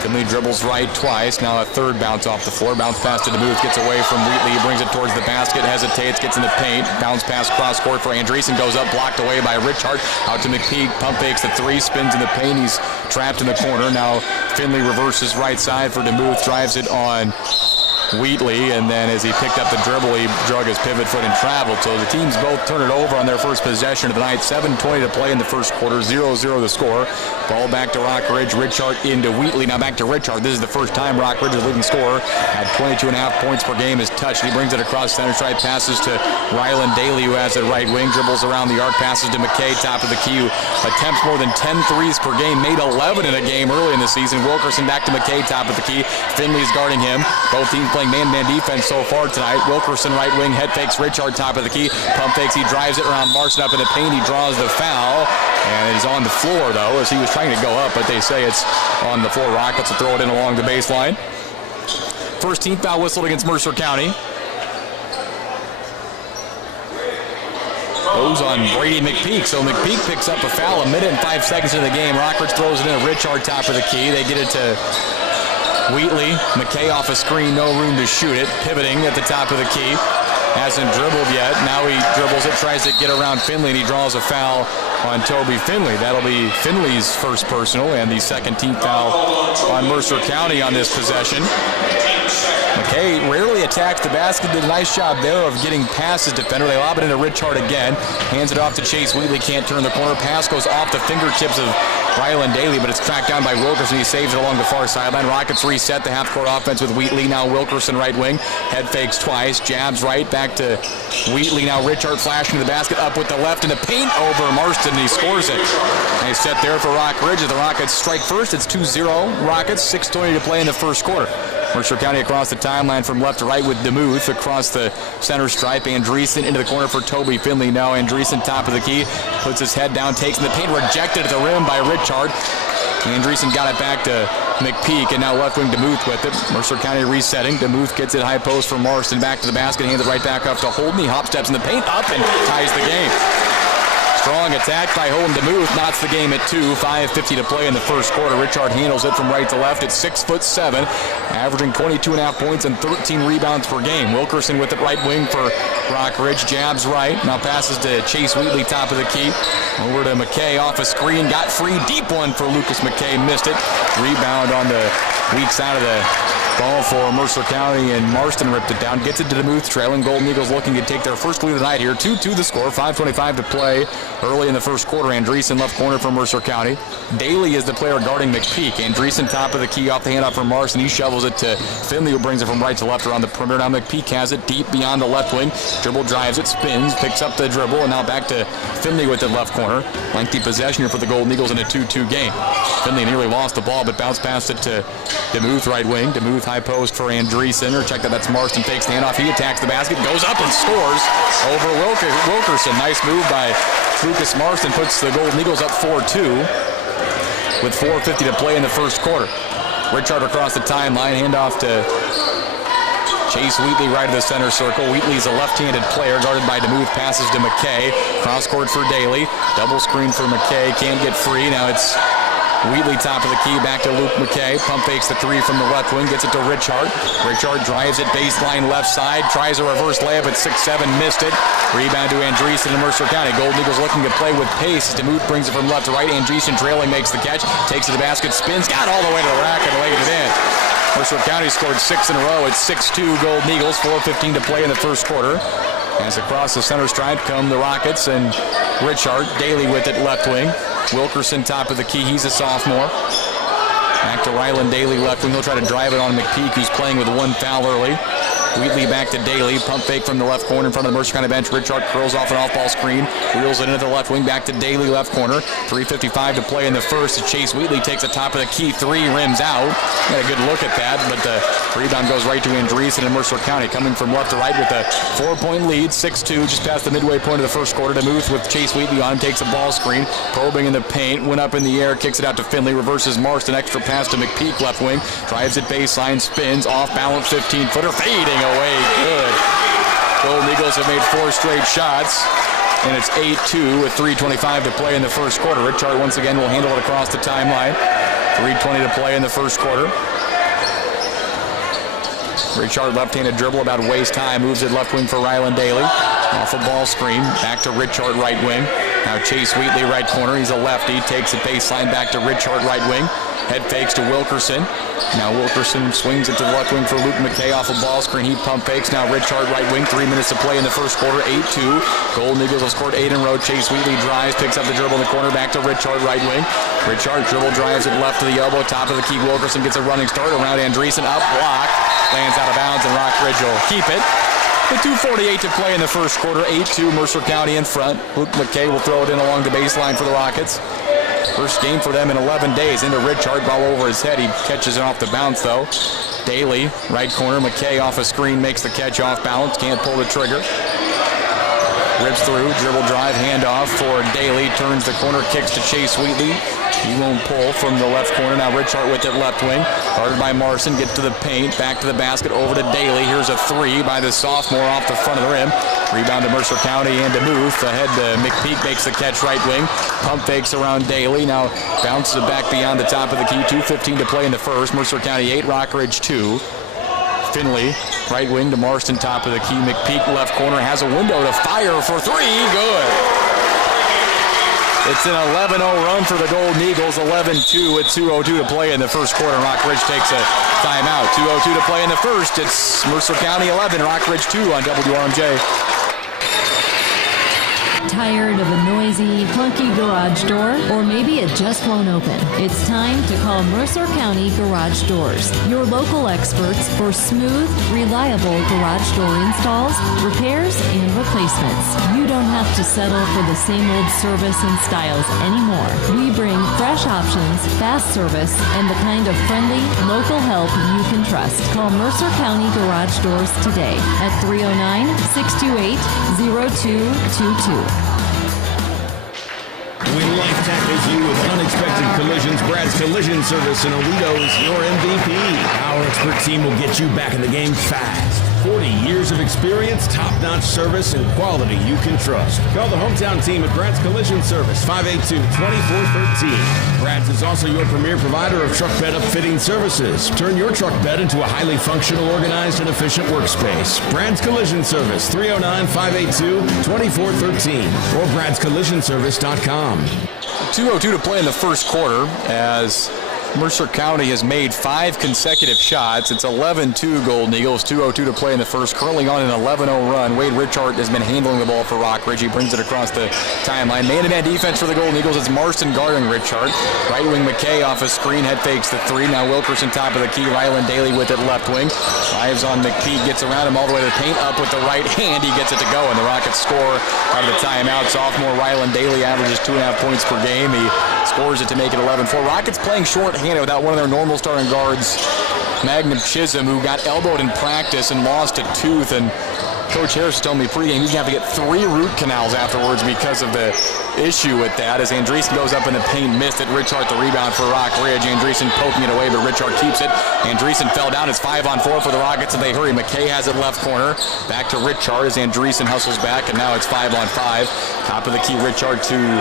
Finley dribbles right twice. Now a third bounce off the floor. Bounce pass to DeMuth. Gets away from Wheatley. He brings it towards the basket. Hesitates. Gets in the paint. Bounce pass cross court for Andreessen. Goes up. Blocked away by Richard. Out to McPeak. Pump fakes the 3. Spins in the paint. He's trapped in the corner. Now Finley reverses right side for DeMuth. Drives it on Wheatley, and then as he picked up the dribble, he drug his pivot foot and traveled. So the teams both turn it over on their first possession of the night. 7:20 to play in the first quarter, 0-0 the score. Ball back to Rockridge. Richard into Wheatley. Now back to Richard. This is the first time Rockridge, the leading scorer, at 22.5 points per game, is touched. He brings it across center stripe, passes to Ryland Daly, who has it right wing, dribbles around the arc, passes to McKay, top of the key, who attempts more than 10 threes per game, made 11 in a game early in the season. Wilkerson back to McKay, top of the key. Finley's guarding him. Both teams playing man-to-man defense so far tonight. Wilkerson right wing, head fakes Richard, top of the key. Pump fakes, he drives it around Marston up in the paint. He draws the foul, and he's on the floor, though, as he was trying to go up, but they say it's on the floor. Rockets will throw it in along the baseline. First team foul whistled against Mercer County. Goes on Brady McPeak. So McPeak picks up a foul 1 minute and 5 seconds into the game. Rockridge throws it in. Richard, top of the key. They get it to Wheatley. McKay off a screen, no room to shoot it. Pivoting at the top of the key. Hasn't dribbled yet. Now he dribbles it, tries to get around Finley, and he draws a foul on Toby Finley. That'll be Finley's first personal and the second team foul on Mercer County on this possession. McKay rarely attacks the basket. Did a nice job there of getting past his defender. They lob it into Richard again. Hands it off to Chase Wheatley. Can't turn the corner. Pass goes off the fingertips of Ryland Daly, but it's tracked down by Wilkerson. He saves it along the far sideline. Rockets reset the half-court offense with Wheatley. Now Wilkerson right wing. Head fakes twice. Jabs right. Back to Wheatley. Now Richard flashing to the basket. Up with the left in the paint over Marston. He scores it. They set there for Rockridge. As the Rockets strike first, it's 2-0 Rockets. 6:20 to play in the first quarter. Mercer County across the timeline from left to right with DeMuth across the center stripe. Andreessen into the corner for Toby Finley. Now Andreessen top of the key, puts his head down, takes in the paint, rejected at the rim by Richard. Andreessen got it back to McPeak, and now left wing DeMuth with it. Mercer County resetting. DeMuth gets it high post for Marston, back to the basket, hands it right back off to Holden. He hop steps in the paint, up and ties the game. Strong attack by Holden DeMuth, knots the game at 2. 5:50 to play in the first quarter. Richard handles it from right to left at 6'7", averaging 22.5 points and 13 rebounds per game. Wilkerson with it right wing for Rockridge. Jabs right. Now passes to Chase Wheatley, top of the key. Over to McKay off a screen. Got free. Deep one for Lucas McKay. Missed it. Rebound on the weak side of the ball for Mercer County, and Marston ripped it down. Gets it to DeMuth, trailing. Golden Eagles looking to take their first lead of the night here. 2-2 the score. 5:25 to play early in the first quarter. Andreessen left corner for Mercer County. Daly is the player guarding McPeak. Andreessen top of the key off the handoff from Marston. He shovels it to Finley, who brings it from right to left around the perimeter. Now McPeak has it deep beyond the left wing. Dribble drives it, spins, picks up the dribble, and now back to Finley with the left corner. Lengthy possession here for the Golden Eagles in a 2-2 game. Finley nearly lost the ball, but bounced past it to DeMuth right wing. DeMuth high post for Andreessen. Or check that's Marston, takes the handoff. He attacks the basket, goes up and scores over Wilkerson. Nice move by Lucas Marston, puts the Golden Eagles up 4-2 with 4:50 to play in the first quarter. Richard across the timeline, handoff to Chase Wheatley right of the center circle. Wheatley's a left-handed player, guarded by DeMuth, passes to McKay. Cross court for Daly. Double screen for McKay, can't get free. Now it's Wheatley top of the key, back to Luke McKay. Pump fakes the three from the left wing, gets it to Richard. Richard drives it baseline left side, tries a reverse layup at 6'7", missed it. Rebound to Andreessen in Mercer County. Golden Eagles looking to play with pace. DeMuth brings it from left to right. Andreessen trailing, makes the catch, takes it to the basket, spins, got all the way to the rack and laid it in. Mercer County scored 6 in a row. It's 6-2 Golden Eagles, 4:15 to play in the first quarter. As across the center stripe come the Rockets, and Richard, Daly with it left wing. Wilkerson top of the key, he's a sophomore. Back to Ryland Daly left wing. He'll try to drive it on McPeak, who's playing with one foul early. Wheatley back to Daly. Pump fake from the left corner in front of the Mercer County bench. Richard curls off an off-ball screen. Wheels it into the left wing. Back to Daly left corner. 3:55 to play in the first. Chase Wheatley takes the top of the key. 3 rims out. Got a good look at that, but the rebound goes right to Andreessen in Mercer County. Coming from left to right with a 4-point lead. 6-2 just past the midway point of the first quarter. DeMuth with Chase Wheatley on. Takes a ball screen. Probing in the paint. Went up in the air. Kicks it out to Finley. Reverses Marston. Extra pass to McPeak left wing. Drives it baseline. Spins. Off balance 15-footer. Fading away. Good. Golden Eagles have made 4 straight shots, and it's 8-2 with 3:25 to play in the first quarter. Richard once again will handle it across the timeline. 3:20 to play in the first quarter. Richard left-handed dribble about waist high, moves it left wing for Ryland Daly. Off a ball screen, back to Richard right wing. Now Chase Wheatley right corner, he's a lefty, takes it baseline back to Richard right wing. Head fakes to Wilkerson. Now Wilkerson swings it to the left wing for Luke McKay off a ball screen. He pump fakes. Now Richard right wing. 3 minutes to play in the first quarter. 8-2. Golden Eagles have scored 8 in a row. Chase Wheatley drives, picks up the dribble in the corner. Back to Richard right wing. Richard dribble drives it left to the elbow. Top of the key. Wilkerson gets a running start around Andreessen. Up block. Lands out of bounds and Rockridge will keep it. With 2:48 to play in the first quarter. 8-2. Mercer County in front. Luke McKay will throw it in along the baseline for the Rockets. First game for them in 11 days. Into Richard, ball over his head. He catches it off the bounce, though. Daly, right corner. McKay off a screen, makes the catch off balance. Can't pull the trigger. Rips through, dribble drive, handoff for Daly. Turns the corner, kicks to Chase Wheatley. He won't pull from the left corner. Now Richard with it left wing. Guarded by Marson. Gets to the paint. Back to the basket. Over to Daly. Here's a three by the sophomore off the front of the rim. Rebound to Mercer County and to Muth. Ahead to McPeak. Makes the catch right wing. Pump fakes around Daly. Now bounces it back beyond the top of the key. 2:15 to play in the first. Mercer County 8. Rockridge 2. Finley, right wing to Marston, top of the key. McPeak, left corner, has a window to fire for three. Good. It's an 11-0 run for the Golden Eagles. 11-2 with 2:02 to play in the first quarter. Rockridge takes a timeout. 2:02 to play in the first. It's Mercer County 11, Rockridge 2 on WRMJ. Tired of a noisy, clunky garage door? Or maybe it just won't open? It's time to call Mercer County Garage Doors, your local experts for smooth, reliable garage door installs, repairs, and replacements. You don't have to settle for the same old service and styles anymore. We bring fresh options, fast service, and the kind of friendly, local help you can trust. Call Mercer County Garage Doors today at 309-628-0222. When life tackles you with unexpected collisions, Brad's Collision Service in Aledo is your MVP. Our expert team will get you back in the game fast. 40 years of experience, top-notch service, and quality you can trust. Call the hometown team at Brad's Collision Service, 582-2413. Brad's is also your premier provider of truck bed upfitting services. Turn your truck bed into a highly functional, organized, and efficient workspace. Brad's Collision Service, 309-582-2413 or bradscollisionservice.com. 2:02 to play in the first quarter as Mercer County has made 5 consecutive shots. It's 11-2 Golden Eagles, 2:02 to play in the first. Currently on an 11-0 run. Wade Richard has been handling the ball for Rockridge. He brings it across the timeline. Man-to-man defense for the Golden Eagles. It's Marston guarding Richard. Right wing McKay off a screen. Head fakes the three. Now Wilkerson top of the key. Ryland Daly with it left wing. Drives on McPeak. Gets around him all the way to the paint. Up with the right hand. He gets it to go. And the Rockets score out of the timeout. Sophomore Ryland Daly averages 2.5 points per game. He scores it to make it 11-4. Rockets playing short-handed without one of their normal starting guards, Magnum Chisholm, who got elbowed in practice and lost a tooth. And Coach Harris told me pregame he's going to have to get 3 root canals afterwards because of the issue with that. As Andreessen goes up in the paint, missed it. Richard the rebound for Rockridge. Andreessen poking it away, but Richard keeps it. Andreessen fell down. It's 5-on-4 for the Rockets, and they hurry. McKay has it left corner. Back to Richard as Andreessen hustles back, and now it's 5-on-5. Top of the key, Richard to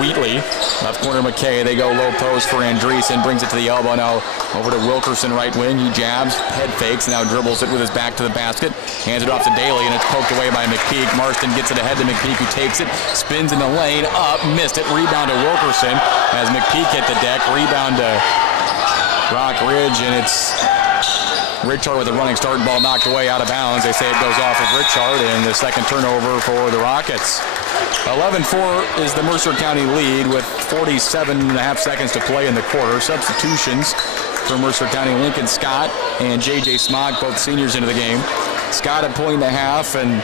Wheatley. Left corner McKay. They go low post for Andreessen. Brings it to the elbow now. Over to Wilkerson right wing. He jabs, head fakes, now dribbles it with his back to the basket. Hands it off to Daly, and it's poked away by McPeak. Marston gets it ahead to McPeak, who takes it. Spins in the lane. Up. Missed it. Rebound to Wilkerson as McPeak hit the deck. Rebound to Rockridge, and it's Richard with a running start. Ball knocked away out of bounds. They say it goes off of Richard, and the second turnover for the Rockets. 11-4 is the Mercer County lead with 47.5 seconds to play in the quarter. Substitutions for Mercer County: Lincoln Scott and J.J. Smock, both seniors into the game. Scott at 1.5 points and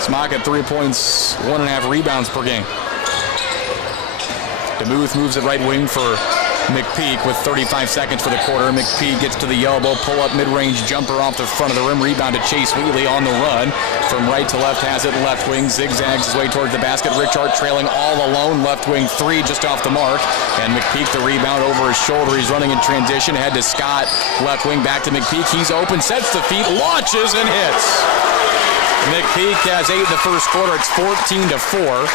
Smock at 3 points, 1.5 rebounds per game. DeMuth moves it right wing for McPeak with 35 seconds for the quarter. McPeak gets to the elbow, pull-up mid-range jumper off the front of the rim. Rebound to Chase Wheatley on the run. From right to left, has it left wing. Zigzags his way towards the basket. Richard trailing all alone. Left wing three just off the mark. And McPeak the rebound over his shoulder. He's running in transition. Ahead to Scott. Left wing back to McPeak. He's open, sets the feet, launches, and hits. McPeak has 8 in the first quarter. It's 14-4.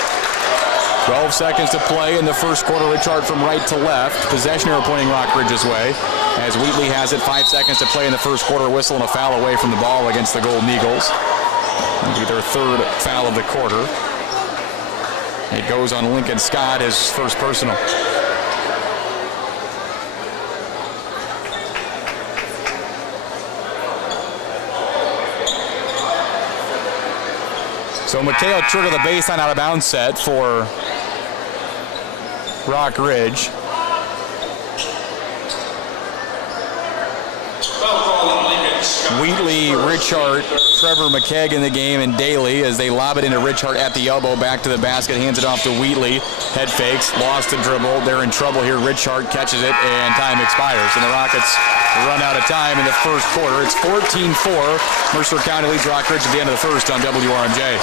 12 seconds to play in the first quarter. Richard from right to left. Possession arrow pointing Rockridge's way. As Wheatley has it, 5 seconds to play in the first quarter. Whistle and a foul away from the ball against the Golden Eagles. It'll be their 3rd foul of the quarter. It goes on Lincoln Scott, his first personal. So McKay will trigger the baseline out of bounds set for Rockridge. Wheatley, Richard, Trevor McKegg in the game, and Daly as they lob it into Richard at the elbow, back to the basket, hands it off to Wheatley. Head fakes, lost the dribble. They're in trouble here. Richard catches it, and time expires. And the Rockets run out of time in the first quarter. It's 14-4. Mercer County leads Rockridge at the end of the first on WRMJ.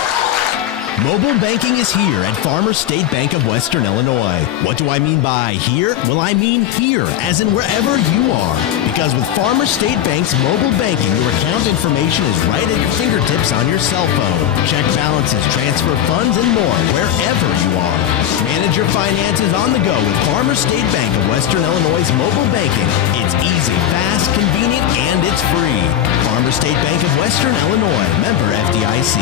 Mobile banking is here at Farmers State Bank of Western Illinois. What do I mean by here? Well, I mean here, as in wherever you are. Because with Farmers State Bank's mobile banking, your account information is right at your fingertips on your cell phone. Check balances, transfer funds, and more wherever you are. Manage your finances on the go with Farmers State Bank of Western Illinois' mobile banking. It's easy, fast, convenient, and it's free. Farmers State Bank of Western Illinois, member FDIC.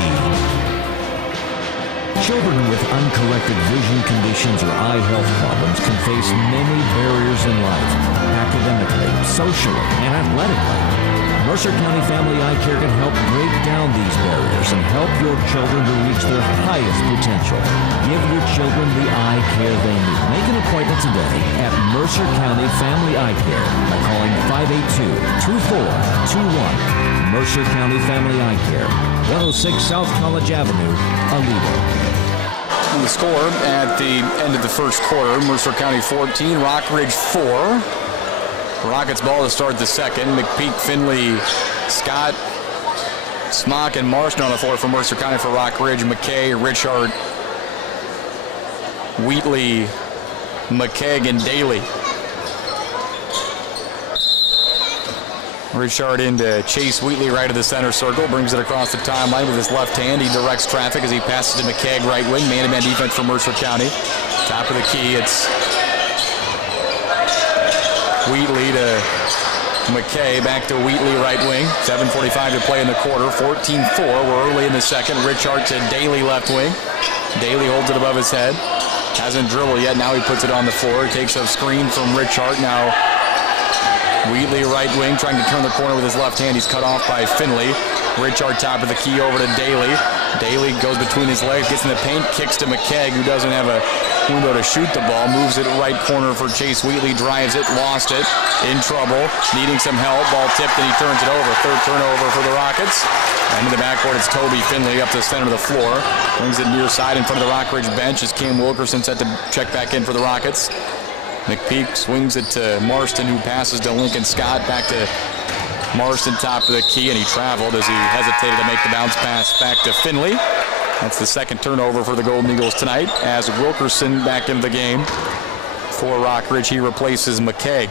Children with uncorrected vision conditions or eye health problems can face many barriers in life, academically, socially, and athletically. Mercer County Family Eye Care can help break down these barriers and help your children to reach their highest potential. Give your children the eye care they need. Make an appointment today at Mercer County Family Eye Care by calling 582-2421. Mercer County Family Eye Care, 106 South College Avenue, Aledo. The score at the end of the first quarter, Mercer County 14, Rockridge 4. Rockets ball to start the second. McPeak, Finley, Scott, Smock, and Marston on the floor for Mercer County for Rockridge. McKay, Richard, Wheatley, McKegg, and Daly. Richard into Chase Wheatley right of the center circle, brings it across the timeline with his left hand. He directs traffic as he passes to McKegg right wing. Man-to-man defense for Mercer County. Top of the key, it's Wheatley to McKay, back to Wheatley right wing. 7:45 to play in the quarter. 14-4. We're early in the second. Richard to Daly left wing. Daly holds it above his head. Hasn't dribbled yet. Now he puts it on the floor. Takes a screen from Richard. Now Wheatley right wing, trying to turn the corner with his left hand. He's cut off by Finley. Richard top of the key over to Daly. Daly goes between his legs, gets in the paint, kicks to McKegg, who doesn't have a window to shoot the ball. Moves it right corner for Chase Wheatley. Drives it, lost it, in trouble, needing some help. Ball tipped and he turns it over. Third turnover for the Rockets. And in the backcourt, it's Toby Finley up the center of the floor. Brings it near side in front of the Rockridge bench as Cam Wilkerson set to check back in for the Rockets. McPeak swings it to Marston, who passes to Lincoln Scott. Back to Marston, top of the key, and he traveled as he hesitated to make the bounce pass back to Finley. That's the second turnover for the Golden Eagles tonight as Wilkerson back into the game for Rockridge. He replaces McKegg.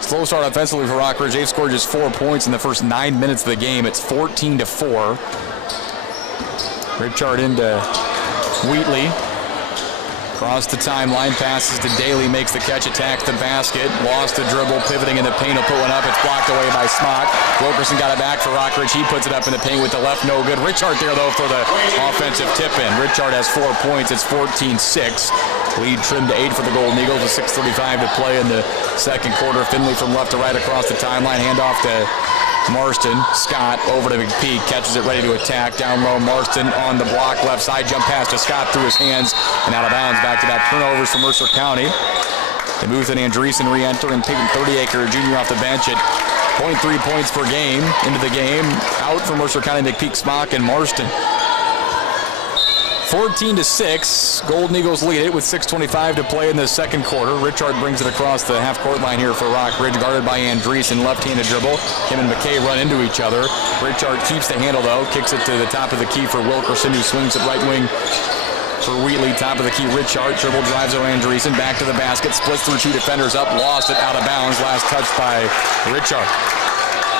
Slow start offensively for Rockridge. They've scored just 4 points in the first 9 minutes of the game. It's 14-4. Richard into Wheatley. Across the timeline, passes to Daly, makes the catch, attacks the basket, lost the dribble, pivoting in the paint, he'll put one up, it's blocked away by Smock. Wilkerson got it back for Rockridge, he puts it up in the paint with the left, no good. Richard there though for the offensive tip in. Richard has 4 points, it's 14-6. Lead trimmed to 8 for the Golden Eagles with 6:35 to play in the second quarter. Finley from left to right across the timeline, handoff to Marston. Scott over to McPeak, catches it ready to attack. Down low, Marston on the block, left side, jump pass to Scott through his hands and out of bounds. Back-to-back turnovers for Mercer County. DeMuth and Andreessen re-enter, and Peyton 30-acre junior off the bench at 0.3 points per game into the game. Out for Mercer County, McPeak, Smock, and Marston. 14-6, Golden Eagles lead it with 6:25 to play in the second quarter. Richard brings it across the half-court line here for Rockridge, guarded by Andreessen, left-handed dribble. Him and McKay run into each other. Richard keeps the handle though, kicks it to the top of the key for Wilkerson, who swings it right wing for Wheatley. Top of the key, Richard dribble, drives over Andreessen, back to the basket, splits through 2 defenders up, lost it out of bounds. Last touch by Richard.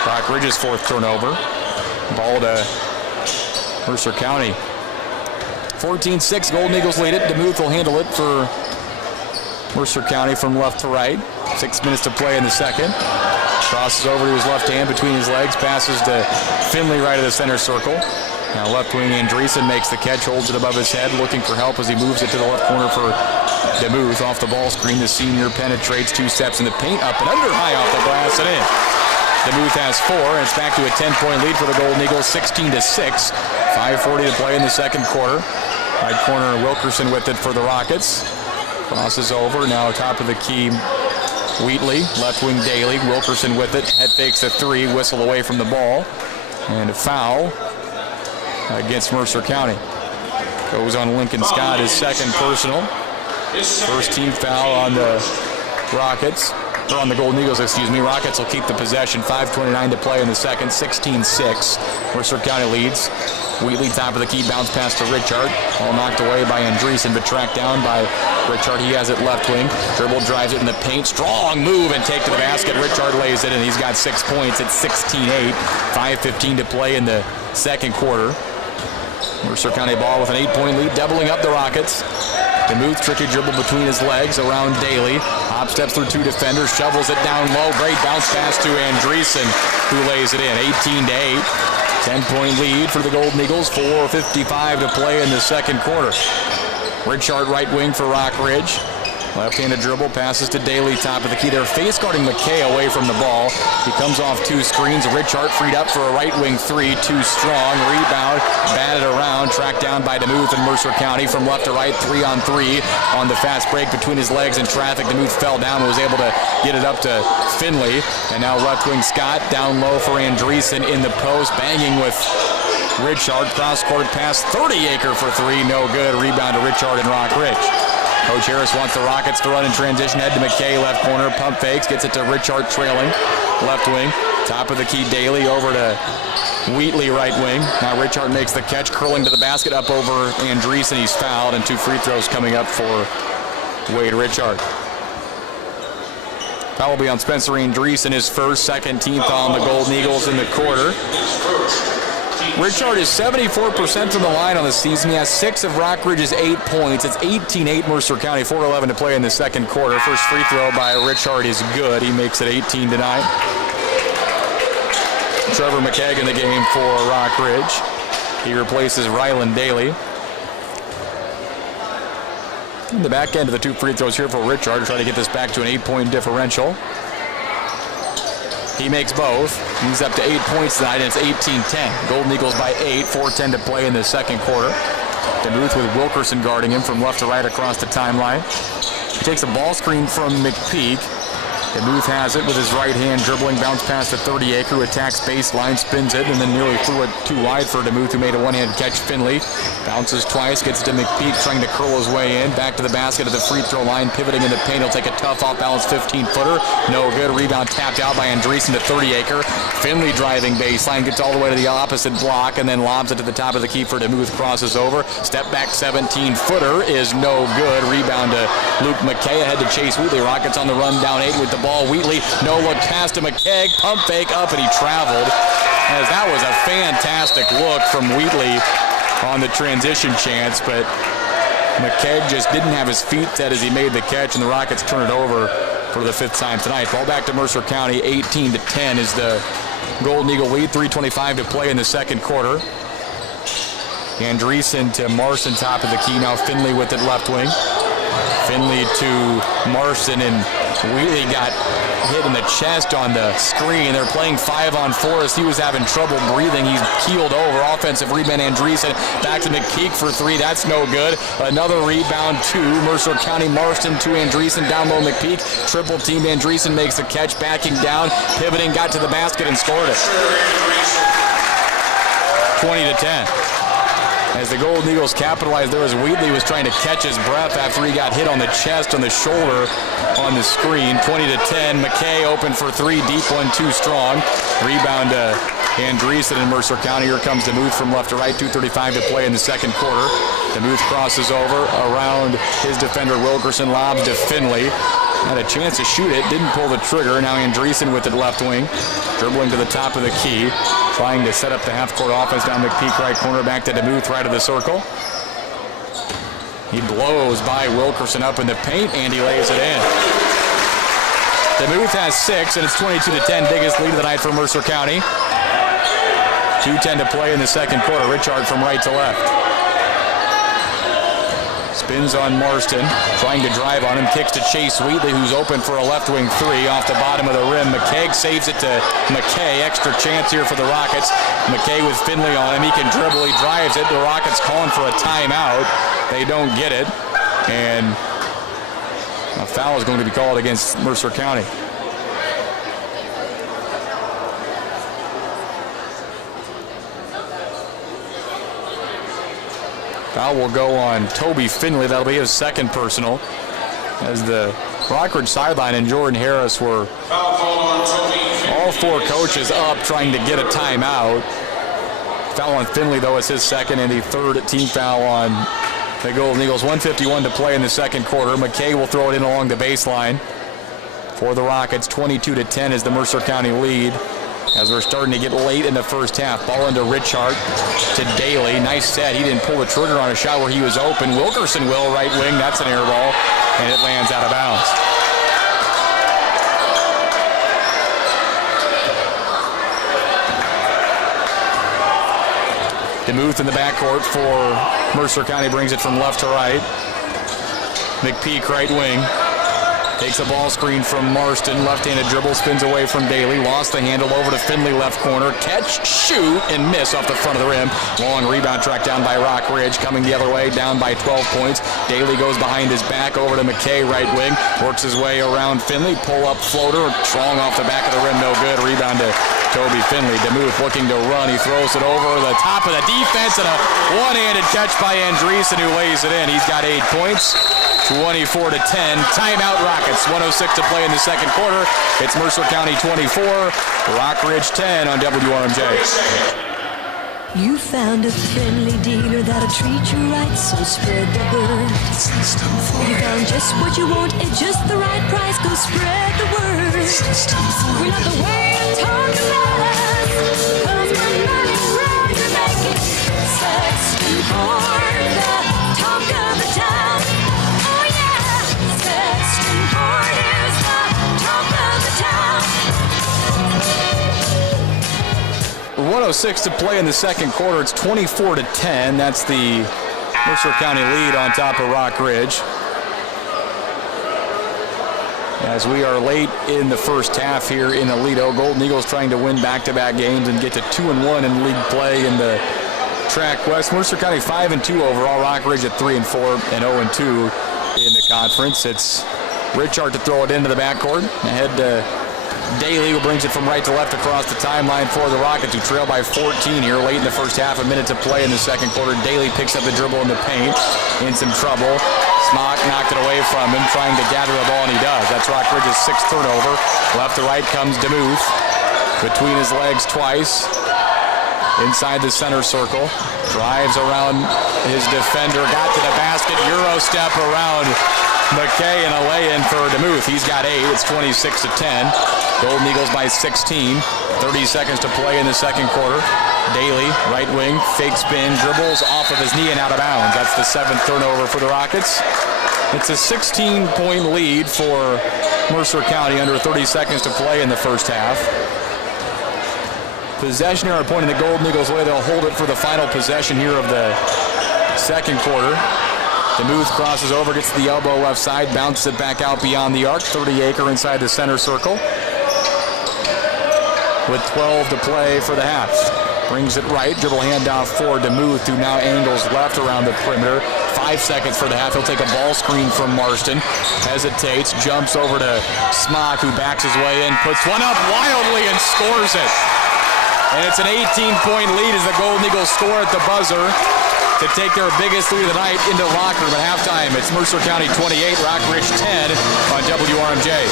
Rockridge's 4th turnover. Ball to Mercer County. 14-6, Golden Eagles lead it. DeMuth will handle it for Mercer County from left to right. 6 minutes to play in the second. Crosses over to his left hand between his legs, passes to Finley right of the center circle. Now left wing Andreessen makes the catch, holds it above his head, looking for help as he moves it to the left corner for DeMuth. Off the ball screen, the senior penetrates, 2 steps in the paint, up and under, high off the glass and in. DeMuth has 4, and it's back to a 10-point lead for the Golden Eagles, 16-6. 5:40 to play in the second quarter. Right corner, Wilkerson with it for the Rockets. Crosses over, now top of the key, Wheatley. Left wing, Daly. Wilkerson with it. Head fakes a 3, whistle away from the ball. And a foul against Mercer County. Goes on Lincoln Scott, his second personal. First team foul on the Rockets. Or on the Golden Eagles, excuse me. Rockets will keep the possession. 5:29 to play in the second. 16-6. Mercer County leads. Wheatley, top of the key, bounce pass to Richard. All knocked away by Andreessen, but tracked down by Richard. He has it left wing. Dribble, drives it in the paint. Strong move and take to the basket. Richard lays it, and he's got 6 points. It's 16-8. 5:15 to play in the second quarter. Mercer County ball with an 8-point lead, doubling up the Rockets. DeMuth, tricky dribble between his legs around Daly. Hop steps through 2 defenders, shovels it down low. Great bounce pass to Andreessen, who lays it in. 18-8. 10-point lead for the Golden Eagles. 4:55 to play in the second quarter. Richard right wing for Rockridge. Left-handed dribble, passes to Daly, top of the key. They're face guarding McKay away from the ball. He comes off 2 screens. Richard freed up for a right wing 3, too strong. Rebound, batted around, tracked down by DeMuth and Mercer County from left to right, 3-on-3 on the fast break between his legs and traffic. DeMuth fell down and was able to get it up to Finley. And now left wing Scott down low for Andreessen in the post, banging with Richard. Cross-court pass, 30-acre for 3, no good. Rebound to Richard and Rockridge. Coach Harris wants the Rockets to run in transition. Head to McKay, left corner, pump fakes, gets it to Richard trailing. Left wing, top of the key, Daly over to Wheatley, right wing. Now Richard makes the catch, curling to the basket, up over Andreessen. He's fouled, and 2 free throws coming up for Wade Richard. Foul will be on Spencer Andreessen, his first, second team foul on the Golden Eagles in the quarter. Richard is 74% from the line on the season. He has 6 of Rockridge's 8 points. It's 18-8 Mercer County, 4:11 to play in the second quarter. First free throw by Richard is good. He makes it 18-9. Trevor McKegg in the game for Rockridge. He replaces Ryland Daly. In the back end of the 2 free throws here for Richard, trying to get this back to an 8-point differential. He makes both. He's up to 8 points tonight, and it's 18-10. Golden Eagles by 8, 4:10 to play in the second quarter. DeMuth with Wilkerson guarding him from left to right across the timeline. He takes a ball screen from McPeak. DeMuth has it with his right hand, dribbling, bounce pass to 30-acre, who attacks baseline, spins it, and then nearly threw it too wide for DeMuth, who made a one-hand catch. Finley bounces twice, gets to McPeak, trying to curl his way in. Back to the basket at the free throw line, pivoting in the paint. He'll take a tough off-balance 15-footer. No good. Rebound tapped out by Andreessen to 30-acre. Finley driving baseline, gets all the way to the opposite block, and then lobs it to the top of the key for DeMuth. Crosses over. Step back 17-footer is no good. Rebound to Luke McKay, ahead to Chase Wheatley. Rockets on the run, down 8 with the ball. Wheatley, no look pass to McKegg, pump fake up, and he traveled. As that was a fantastic look from Wheatley on the transition chance, but McKegg just didn't have his feet set as he made the catch, and the Rockets turn it over for the 5th time tonight. Ball back to Mercer County, 18-10 is the Golden Eagle lead. 3:25 to play in the second quarter. Andreessen to Marson, top of the key. Now Finley with it left wing. Finley to Marson, and Wheatley got hit in the chest on the screen. They're playing 5-on-4 as he was having trouble breathing. He's keeled over. Offensive rebound, Andreessen. Back to McPeak for 3. That's no good. Another rebound to Mercer County. Marston to Andreessen. Down low, McPeak. Triple team. Andreessen makes the catch, backing down, pivoting, got to the basket and scored it. 20-10. As the Golden Eagles capitalized there, as Wheatley was trying to catch his breath after he got hit on the chest, on the shoulder, on the screen. 20-10. McKay open for 3, deep one, too strong. Rebound to Andreessen in Mercer County. Here comes DeMuth from left to right. 2:35 to play in the second quarter. DeMuth crosses over around his defender Wilkerson, lobs to Finley. Had a chance to shoot it, didn't pull the trigger. Now Andreessen with it left wing, dribbling to the top of the key, trying to set up the half-court offense down McPeak right corner, back to DeMuth right of the circle. He blows by Wilkerson up in the paint, and he lays it in. DeMuth has 6, and it's 22-10, biggest lead of the night for Mercer County. 2:10 to play in the second quarter. Richard from right to left. Spins on Marston, trying to drive on him, kicks to Chase Wheatley, who's open for a left wing three off the bottom of the rim. McKay saves it to McKay. Extra chance here for the Rockets. McKay with Finley on him. He can dribble, he drives it. The Rockets calling for a timeout. They don't get it. And a foul is going to be called against Mercer County. Foul will go on Toby Finley. That'll be his second personal. As the Rockridge sideline and Jordan Harris were all four coaches up trying to get a timeout. Foul on Finley, though, is his second and the third team foul on the Golden Eagles. 1:51 to play in the second quarter. McKay will throw it in along the baseline for the Rockets. 22-10 is the Mercer County lead. As we're starting to get late in the first half. Ball into Richard to Daly. Nice set. He didn't pull the trigger on a shot where he was open. Wilkerson will, right wing. That's an air ball, and it lands out of bounds. DeMuth in the backcourt for Mercer County. Brings it from left to right. McPeak, right wing. Takes a ball screen from Marston. Left-handed dribble, spins away from Daly. Lost the handle over to Finley, left corner. Catch, shoot, and miss off the front of the rim. Long rebound track down by Rockridge. Coming the other way, down by 12 points. Daly goes behind his back over to McKay, right wing. Works his way around Finley. Pull-up floater. Strong off the back of the rim, no good. Rebound to Toby Finley. DeMuth looking to run. He throws it over the top of the defense, and a one-handed catch by Andreessen, who lays it in. He's got 8 points. 24-10. Timeout Rockets. 1:06 to play in the second quarter. It's Mercer County 24, Rockridge 10 on WRMJ. You found a friendly dealer that'll treat you right, so spread the word. You found just what you want at just the right price, go spread the word. We love the way you talk about us, 'cause we're not afraid to make it. Sexton Ford, the talk of the town. Oh yeah, Sexton Ford is the talk of the town. 1:06 to play in the second quarter. It's 24-10. That's the Mercer County lead on top of Rockridge. As we are late in the first half here in Aledo, Golden Eagles trying to win back-to-back games and get to 2-1 in league play in the Track West. Mercer County 5-2 overall. Rockridge at 3-4 and 0-2 in the conference. It's Richard to throw it into the backcourt. Ahead to Daly, who brings it from right to left across the timeline for the Rockets, who trail by 14 here late in the first half. A minute to play in the second quarter. Daly picks up the dribble in the paint. In some trouble. Smock knocked it away from him, trying to gather the ball, and he does. That's Rockridge's sixth turnover. Left to right comes DeMuth. Between his legs twice. Inside the center circle. Drives around his defender. Got to the basket. Euro step around McKay and a lay-in for DeMuth. He's got 8. It's 26-10. Golden Eagles by 16. 30 seconds to play in the second quarter. Daly, right wing, fake spin, dribbles off of his knee and out of bounds. That's the 7th turnover for the Rockets. It's a 16-point lead for Mercer County under 30 seconds to play in the first half. Possession arrow pointing the Golden Eagles' way. They'll hold it for the final possession here of the second quarter. DeMuth crosses over, gets to the elbow left side, bounces it back out beyond the arc. 30-acre inside the center circle. With 12 to play for the half. Brings it right, dribble handoff for DeMuth, who now angles left around the perimeter. 5 seconds for the half. He'll take a ball screen from Marston. Hesitates, jumps over to Smock, who backs his way in, puts one up wildly and scores it. And it's an 18-point lead as the Golden Eagles score at the buzzer to take their biggest lead of the night into the locker room at halftime. It's Mercer County 28, Rockridge 10 on WRMJ.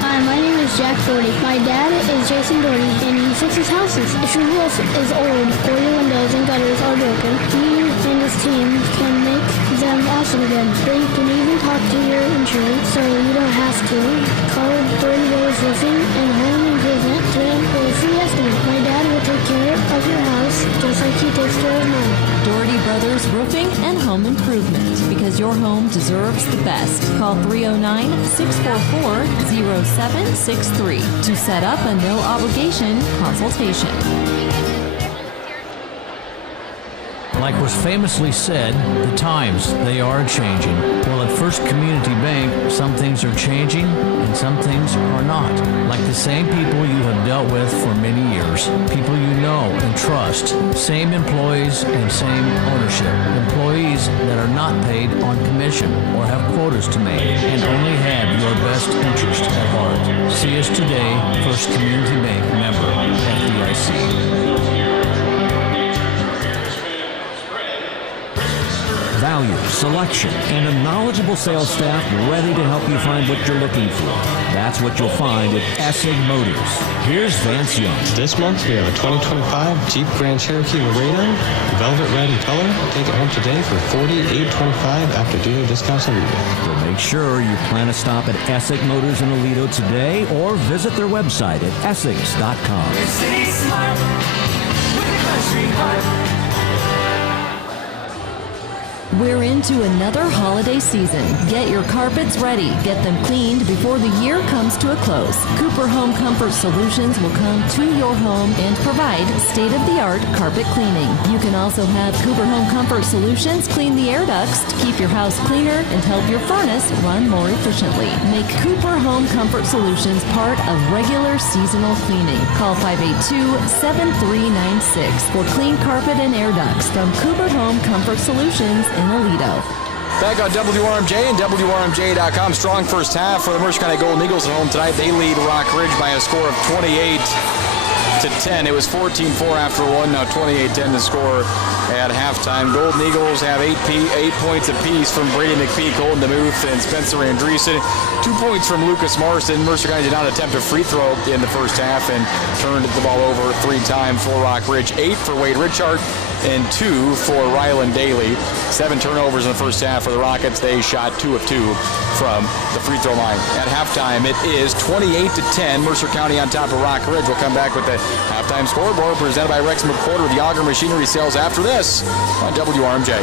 Hi, my name is Jack Doherty. My dad is Jason Doherty, and he fixes houses. If your roof is old or your windows and gutters are broken, he and his team can make them awesome again. They can even talk to your insurance so you don't have to. Call Doherty Brothers Roofing and Home Improvement today for a free estimate. My dad will take care of your house just like he takes care of mine. Doherty Brothers Roofing and Home Improvement, because your home deserves the best. Call 309-644-0763 to set up a no-obligation consultation. Like was famously said, the times, they are changing. Well, at First Community Bank, some things are changing and some things are not. Like the same people you have dealt with for many years, people you know and trust, same employees and same ownership, employees that are not paid on commission or have quotas to make and only have your best interest at heart. See us today, First Community Bank, member FDIC. Value, selection, and a knowledgeable sales staff ready to help you find what you're looking for. That's what you'll find at Essig Motors. Here's Vance Young. This month we have a 2025 Jeep Grand Cherokee Laredo, velvet red in color. Take it home today for $48.25 after dealer discounts and rebate. So make sure you plan a stop at Essig Motors in Aledo today or visit their website at Essigs.com. City smart with a country heart. We're into another holiday season. Get your carpets ready. Get them cleaned before the year comes to a close. Cooper Home Comfort Solutions will come to your home and provide state-of-the-art carpet cleaning. You can also have Cooper Home Comfort Solutions clean the air ducts to keep your house cleaner and help your furnace run more efficiently. Make Cooper Home Comfort Solutions part of regular seasonal cleaning. Call 582-7396 for clean carpet and air ducts from Cooper Home Comfort Solutions in Aledo. Back on WRMJ and WRMJ.com. Strong first half for the Mercer County Golden Eagles at home tonight. They lead Rockridge by a score of 28-10. It was 14-4 after one. Now 28-10 to score at halftime. Golden Eagles have 8 points apiece from Brady McPhee, Colton DeMuth, and Spencer Andreessen. 2 points from Lucas Marston. Mercer County did not attempt a free throw in the first half and turned the ball over 3 times for Rockridge. 8 for Wade Richard and 2 for Rylan Daly. 7 turnovers in the first half for the Rockets. They shot 2 of 2 from the free throw line. At halftime, it is 28-10. Mercer County on top of Rockridge. We'll come back with the halftime scoreboard presented by Rex McQuarter with the Auger Machinery Sales after this on WRMJ.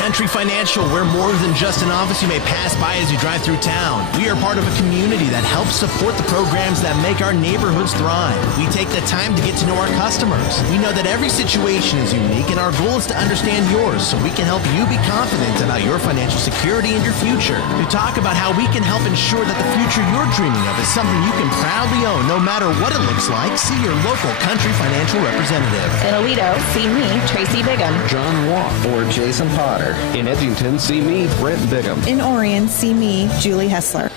Country Financial, we're more than just an office you may pass by as you drive through town. We are part of a community that helps support the programs that make our neighborhoods thrive. We take the time to get to know our customers. We know that every situation is unique, and our goal is to understand yours so we can help you be confident about your financial security and your future. To talk about how we can help ensure that the future you're dreaming of is something you can proudly own no matter what it looks like, see your local Country Financial representative. In Aledo, see me, Tracy Bigham. John Watt or Jason Potter. In Edgington, see me, Brent Bigham. In Orion, see me, Julie Hessler.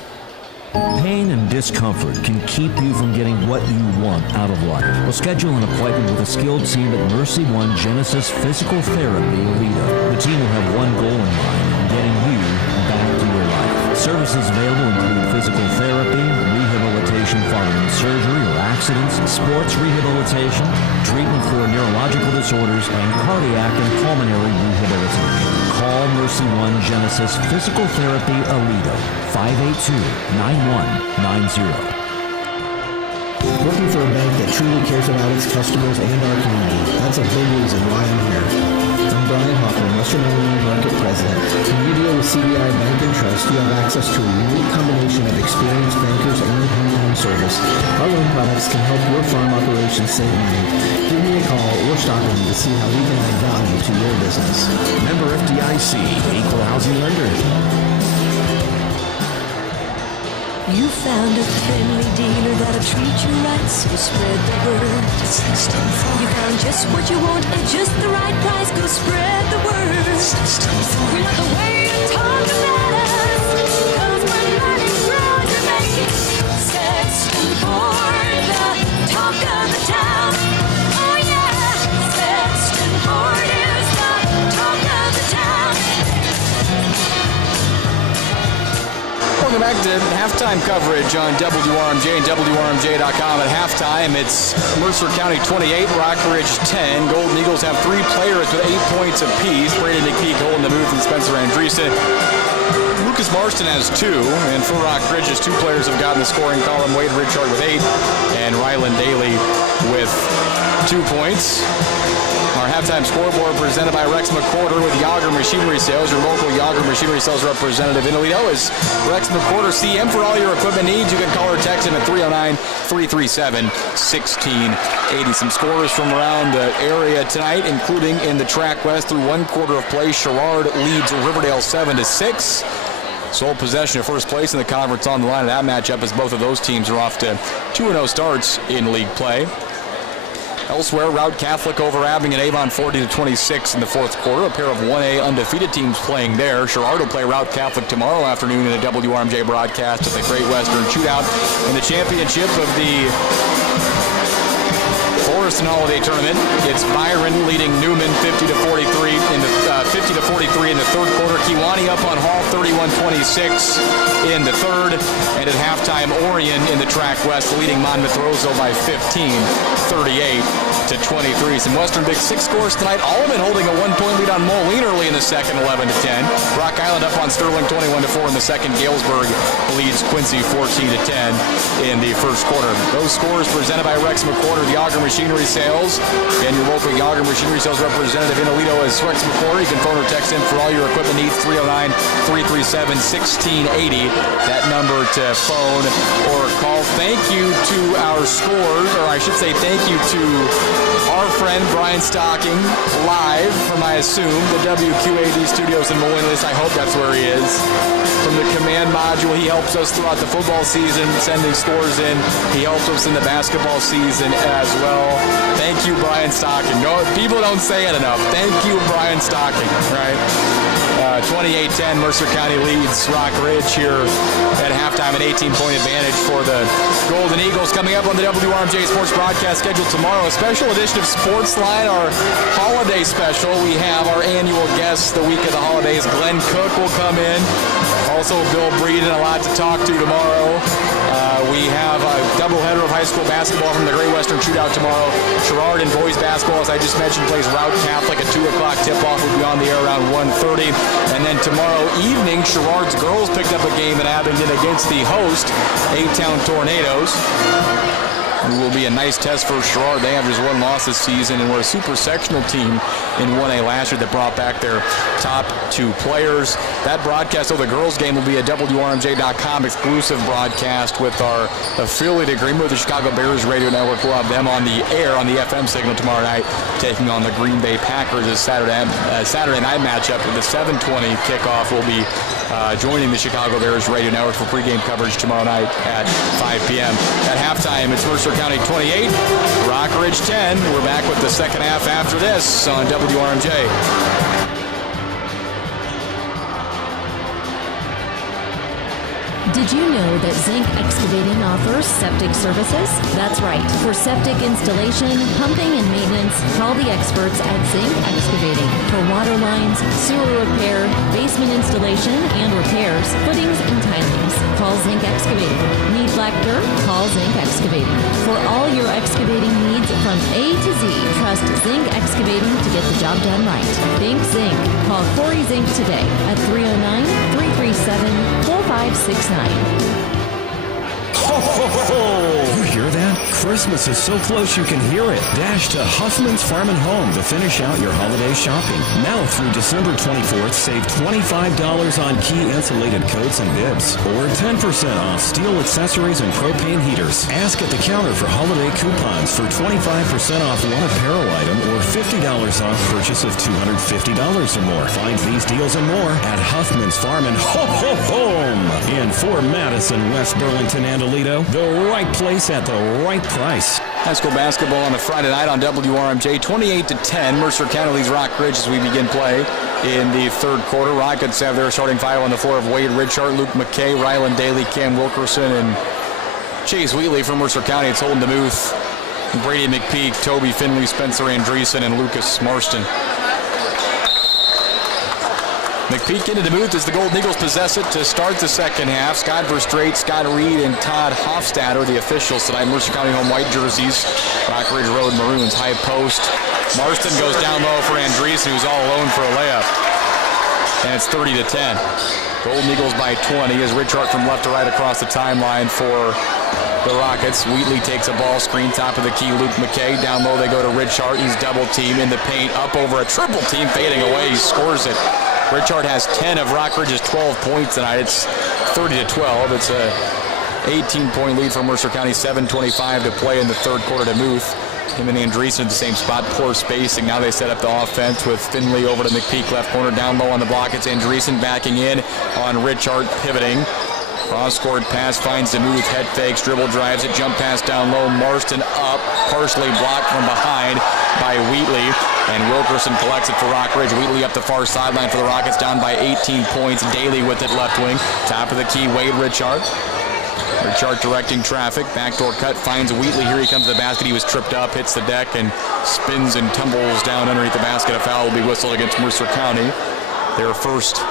Pain and discomfort can keep you from getting what you want out of life. Well, schedule an appointment with a skilled team at Mercy One Genesis Physical Therapy Aledo. The team will have one goal in mind, getting you back to your life. Services available include physical therapy, rehabilitation following surgery or accidents, sports rehabilitation, treatment for neurological disorders, and cardiac and pulmonary rehabilitation. Call Mercy One Genesis Physical Therapy Aledo, 582-9190. Working for a bank that truly cares about its customers and our community. That's a big reason why I'm here. I'm Brian Hoffman, Western Illinois Market President. When you deal with CBI Bank and Trust, you have access to a unique combination of experienced bankers and home service. Our loan products can help your farm operations save money. Give me a call or stop in to see how we can add value to your business. Member FDIC, Equal Housing Lender. You found a friendly dealer that'll treat you right, so spread the word. You found just what you want at just the right price, go spread the word. We love the way you talk about us, 'cause we're mighty proud to make it. Sexton Ford, the talk of the town. Oh yeah, Sexton Ford is the talk of the town. Welcome back to halftime coverage on WRMJ and WRMJ.com. At halftime, it's Mercer County 28, Rockridge 10. Golden Eagles have 3 players with 8 points apiece. Brady McPhee, Colton DeMuth, and Spencer Andreessen. Lucas Marston has 2, and for Rockridge, 2 players have gotten the scoring column. Wade Richard with 8, and Rylan Daly with 2 points. Our halftime scoreboard presented by Rex McWhorter with Yager Machinery Sales. Your local Yager Machinery Sales representative in Aledo is Rex McWhorter CM. For all your equipment needs, you can call or text him at 309-337-1680. Some scores from around the area tonight, including in the Track West through one quarter of play. Sherrard leads Riverdale 7-6. Sole possession of first place in the conference on the line of that matchup as both of those teams are off to 2-0 starts in league play. Elsewhere, Route Catholic over Abingdon and Avon 40-26 in the fourth quarter. A pair of 1A undefeated teams playing there. Sherrard will play Route Catholic tomorrow afternoon in a WRMJ broadcast of the Great Western Shootout in the championship of the Forest and Holiday Tournament. It's Byron leading Newman 50-43 in the 50-43 in the third quarter. Kewanee up on Hall 31-26 in the third, and at halftime Orion in the Track West leading Monmouth Roseville by 15, 38-23. Some Western Big Six scores tonight. Allman holding a 1-point lead on Moline early in the second, 11-10. Rock Island up on Sterling 21-4 in the second. Galesburg leads Quincy 14-10 in the first quarter. Those scores presented by Rex McWhorter, the Yager Machinery Sales, and your local Yager Machinery Sales representative in Aledo is Rex McWhorter. You can phone or text in for all your equipment needs, 309-337-1680. That number to phone or call. Thank you to our scores, or I should say thank you to our friend Brian Stocking, live from, I assume, the WQAD studios in Moline. I hope that's where he is. From the command module, he helps us throughout the football season, sending scores in. He helps us in the basketball season as well. Thank you, Brian Stocking. No, people don't say it enough. Thank you, Brian Stocking, right? 28-10, Mercer County leads Rockridge here at halftime, an 18-point advantage for the Golden Eagles. Coming up on the WRMJ Sports broadcast schedule tomorrow, a special edition of Sportsline, our holiday special. We have our annual guest the week of the holidays. Glenn Cook will come in. Also, Bill Breeden, a lot to talk to tomorrow. We have a doubleheader of high school basketball from the Great Western Shootout tomorrow. Sherrard in boys basketball, as I just mentioned, plays Route Catholic. A 2 o'clock tip-off will be on the air around 1:30. And then tomorrow evening, Sherrard's girls picked up a game in Abingdon against the host, A-Town Tornadoes. It will be a nice test for Sherrard. They have just one loss this season and were a super sectional team in 1A last year that brought back their top two players. That broadcast of the girls' game will be a WRMJ.com exclusive broadcast with our affiliate agreement with the Chicago Bears Radio Network. We'll have them on the air on the FM signal tomorrow night, taking on the Green Bay Packers. As Saturday night matchup with the 7:20 kickoff will be joining the Chicago Bears Radio Network for pregame coverage tomorrow night at 5 p.m. At halftime, it's Mercer County 28, Rockridge 10. We're back with the second half after this on WRMJ. Did you know that Zinc Excavating offers septic services? That's right. For septic installation, pumping, and maintenance, call the experts at Zinc Excavating. For water lines, sewer repair, basement installation and repairs, footings, and tilings, call Zinc Excavating. Need black dirt? Call Zinc Excavating. For all your excavating needs from A to Z, trust Zinc Excavating to get the job done right. Think Zinc. Call Corey Zinc today at 309-337-4569. Ho, ho, ho! You hear that? Christmas is so close you can hear it. Dash to Huffman's Farm and Home to finish out your holiday shopping. Now through December 24th, save $25 on key insulated coats and bibs, or 10% off steel accessories and propane heaters. Ask at the counter for holiday coupons for 25% off one apparel item or $50 off purchase of $250 or more. Find these deals and more at Huffman's Farm and Home in Fort Madison, West Burlington, and Aledo. The right place at the right price. High school basketball on a Friday night on WRMJ, 28-10. Mercer County leads Rockridge as we begin play in the third quarter. Rockets have their starting five on the floor of Wade Richard, Luke McKay, Rylan Daly, Cam Wilkerson, and Chase Wheatley from Mercer County. It's Holden DeMuth, Brady McPeak, Toby Finley, Spencer Andreessen, and Lucas Marston. McPeak into DeMuth as the Golden Eagles possess it to start the second half. Scott Verstraete, Scott Reed, and Todd Hofstad are the officials tonight. Mercer County home white jerseys. Rockridge Road Maroons high post. Marston goes down low for Andreessen, who's all alone for a layup. And it's 30-10. Golden Eagles by 20 as Richard from left to right across the timeline for the Rockets. Wheatley takes a ball screen, top of the key, Luke McKay. Down low they go to Richard. He's double team in the paint, up over a triple team, fading away. He scores it. Richard has 10 of Rockridge's 12 points tonight. It's 30-12. It's a 18-point lead for Mercer County. 7:25 to play in the third quarter to Muth. Him and Andreessen at the same spot. Poor spacing. Now they set up the offense with Finley over to McPeak, left corner. Down low on the block. It's Andreessen backing in on Richard, pivoting. Cross-court pass finds DeMuth. Head fakes, dribble drives it. Jump pass down low. Marston up. Partially blocked from behind by Wheatley. And Wilkerson collects it for Rockridge. Wheatley up the far sideline for the Rockets. Down by 18 points. Daly with it left wing. Top of the key, Wade Richard. Richard directing traffic. Backdoor cut finds Wheatley. Here he comes to the basket. He was tripped up, hits the deck, and spins and tumbles down underneath the basket. A foul will be whistled against Mercer County. Their first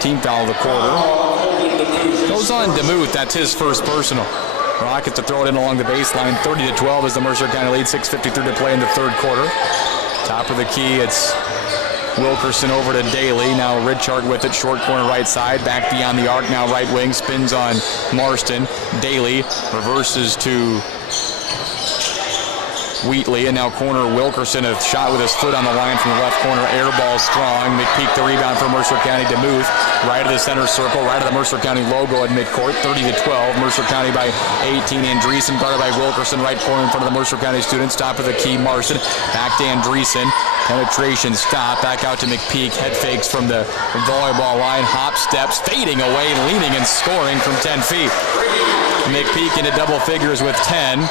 team foul of the quarter. Goes on DeMuth. That's his first personal. Rockets to throw it in along the baseline. 30-12 is the Mercer County lead. 6:53 to play in the third quarter. Top of the key, it's Wilkerson over to Daly. Now Richard with it, short corner right side. Back beyond the arc, now right wing. Spins on Marston. Daly reverses to Wheatley, and now corner Wilkerson, a shot with his foot on the line from the left corner. Air ball strong. McPeak the rebound for Mercer County. DeMuth right of the center circle, right of the Mercer County logo at midcourt. 30-12. Mercer County by 18. Andreessen guarded by Wilkerson, right corner in front of the Mercer County students. Top of the key, Marston. Back to Andreessen. Penetration stop. Back out to McPeak. Head fakes from the volleyball line. Hop steps, fading away, leaning and scoring from 10 feet. McPeak into double figures with 10.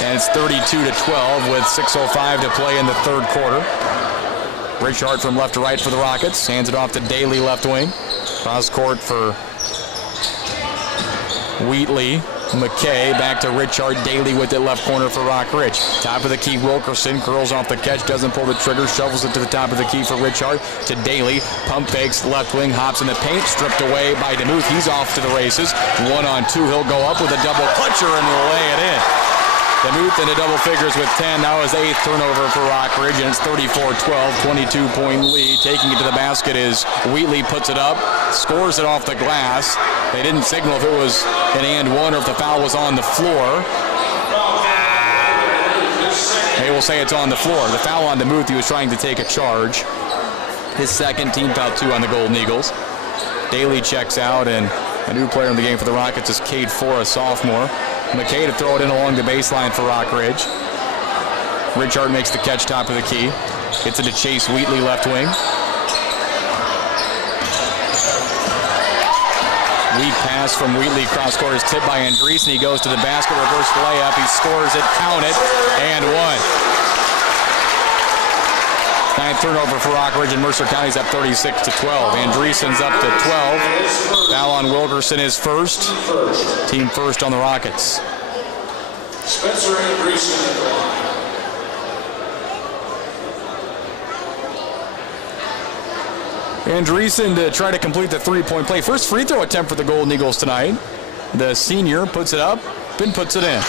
And it's 32-12 with 6:05 to play in the third quarter. Richard from left to right for the Rockets. Hands it off to Daly, left wing. Cross court for Wheatley. McKay back to Richard. Daly with it left corner for Rockridge. Top of the key, Wilkerson curls off the catch, doesn't pull the trigger, shovels it to the top of the key for Richard. To Daly, pump fakes, left wing, hops in the paint, stripped away by DeMuth. He's off to the races. 1-on-2, he'll go up with a double clutcher and lay it in. DeMuth into double figures with 10. Now his 8th turnover for Rockridge, and it's 34-12, 22-point lead. Taking it to the basket is Wheatley, puts it up, scores it off the glass. They didn't signal if it was an and one or if the foul was on the floor. They will say it's on the floor. The foul on DeMuth, he was trying to take a charge. His second, team foul 2 on the Golden Eagles. Daly checks out, and a new player in the game for the Rockets is Cade Ford, a sophomore. McKay to throw it in along the baseline for Rockridge. Richard makes the catch, top of the key. Gets it to Chase Wheatley, left wing. Weak pass from Wheatley, cross court is tipped by Andreessen. He goes to the basket, reverse layup. He scores it, count it, and one. 9th turnover for Rockridge, and Mercer County's up 36-12. Andreessen's up to 12. Foul on Wilkerson is first. Team first on the Rockets. Spencer Andreessen. Andreessen to try to complete the three-point play. First free throw attempt for the Golden Eagles tonight. The senior puts it up, then puts it in.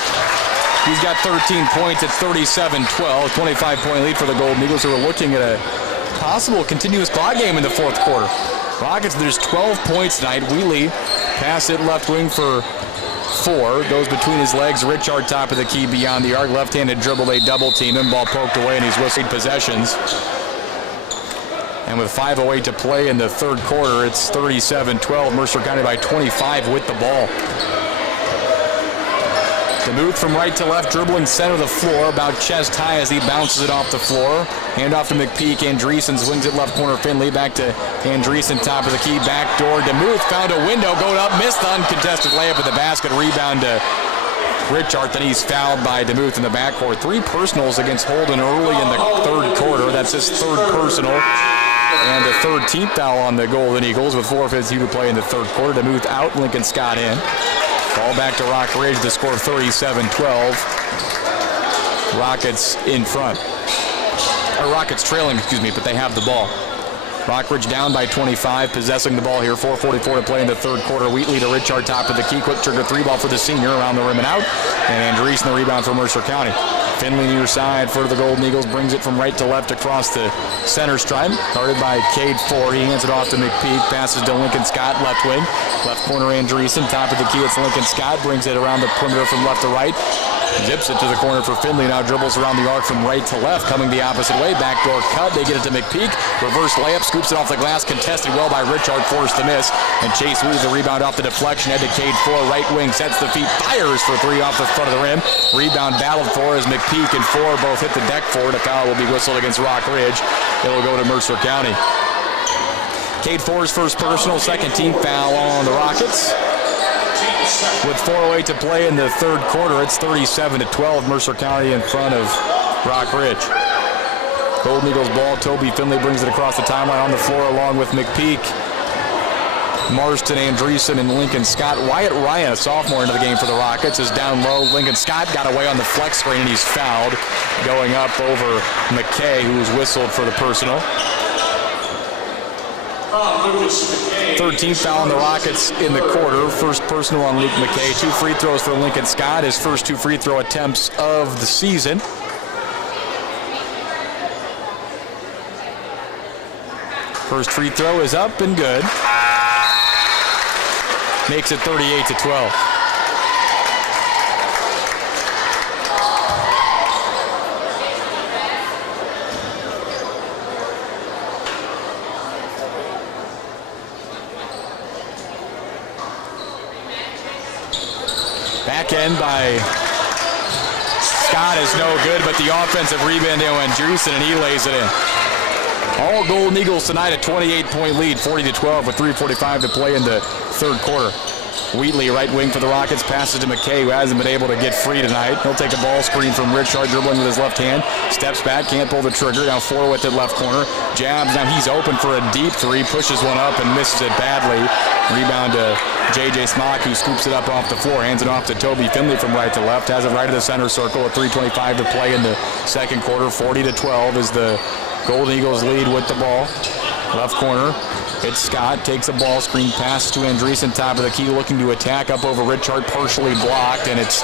He's got 13 points at 37-12, 25-point lead for the Golden Eagles, who are looking at a possible continuous clock game in the fourth quarter. Rockets, there's 12 points tonight. Wheatley pass it left wing for 4. Goes between his legs. Richard top of the key beyond the arc. Left-handed dribble, they double team him. Ball poked away, and he's whistled possessions. And with 5:08 to play in the third quarter, it's 37-12. Mercer County by 25 with the ball. DeMuth from right to left, dribbling center of the floor, about chest high as he bounces it off the floor. Hand off to McPeak. Andreessen swings it left corner. Finley back to Andreessen, top of the key, back door. DeMuth found a window, going up, missed the uncontested layup at the basket. Rebound to Richard. Then he's fouled by DeMuth in the backcourt. 3 personals against Holden early in the third quarter. That's his 3rd personal. And the 3rd team foul on the Golden Eagles with 4:52 to play in the third quarter. DeMuth out, Lincoln Scott in. Ball back to Rockridge, the score 37-12. Rockets in front. Or Rockets trailing, but they have the ball. Rockridge down by 25, possessing the ball here. 4:44 to play in the third quarter. Wheatley to Richard, top of the key. Quick trigger 3 ball for the senior, around the rim and out. And Andreessen the rebound for Mercer County. Finley near side for the Golden Eagles, brings it from right to left across the center stripe. Guarded by Cade Ford. He hands it off to McPeak. Passes to Lincoln Scott, left wing. Left corner, Andreessen. Top of the key, it's Lincoln Scott. Brings it around the perimeter from left to right. Zips it to the corner for Finley. Now dribbles around the arc from right to left. Coming the opposite way. Backdoor cut. They get it to McPeak. Reverse layup. Scoops it off the glass. Contested well by Richard. Forced to miss. And Chase Weaves the rebound off the deflection. Head to Cade Ford. Right wing. Sets the feet. Fires for three off the front of the rim. Rebound battled for as McPeak and Ford both hit the deck for it. A foul will be whistled against Rockridge. It will go to Mercer County. Cade Ford's first personal. Second team foul on the Rockets. With 4:08 to play in the third quarter, it's 37-12. Mercer County in front of Rockridge. Golden Eagles ball. Toby Finley brings it across the timeline on the floor along with McPeak, Marston, Andreessen, and Lincoln Scott. Wyatt Ryan, a sophomore into the game for the Rockets, is down low. Lincoln Scott got away on the flex screen, and he's fouled, going up over McKay, who was whistled for the personal. 13th foul on the Rockets in the quarter. First personal on Luke McKay. 2 free throws for Lincoln Scott. His first 2 free throw attempts of the season. First free throw is up and good. Makes it 38-12. Back end by Scott is no good, but the offensive rebound to Andreessen, and he lays it in. All Golden Eagles tonight, a 28-point lead, 40-12 with 3:45 to play in the third quarter. Wheatley, right wing for the Rockets, passes to McKay, who hasn't been able to get free tonight. He'll take a ball screen from Richard, dribbling with his left hand. Steps back, can't pull the trigger. Now Ford with it left corner. Jabs, now he's open for a deep three. Pushes one up and misses it badly. Rebound to J.J. Smock, who scoops it up off the floor. Hands it off to Toby Finley from right to left. Has it right of the center circle at 3:25 to play in the second quarter. 40-12 is the Golden Eagles lead with the ball. Left corner. It's Scott, takes a ball screen, pass to Andreessen, top of the key, looking to attack up over Richard, partially blocked, and it's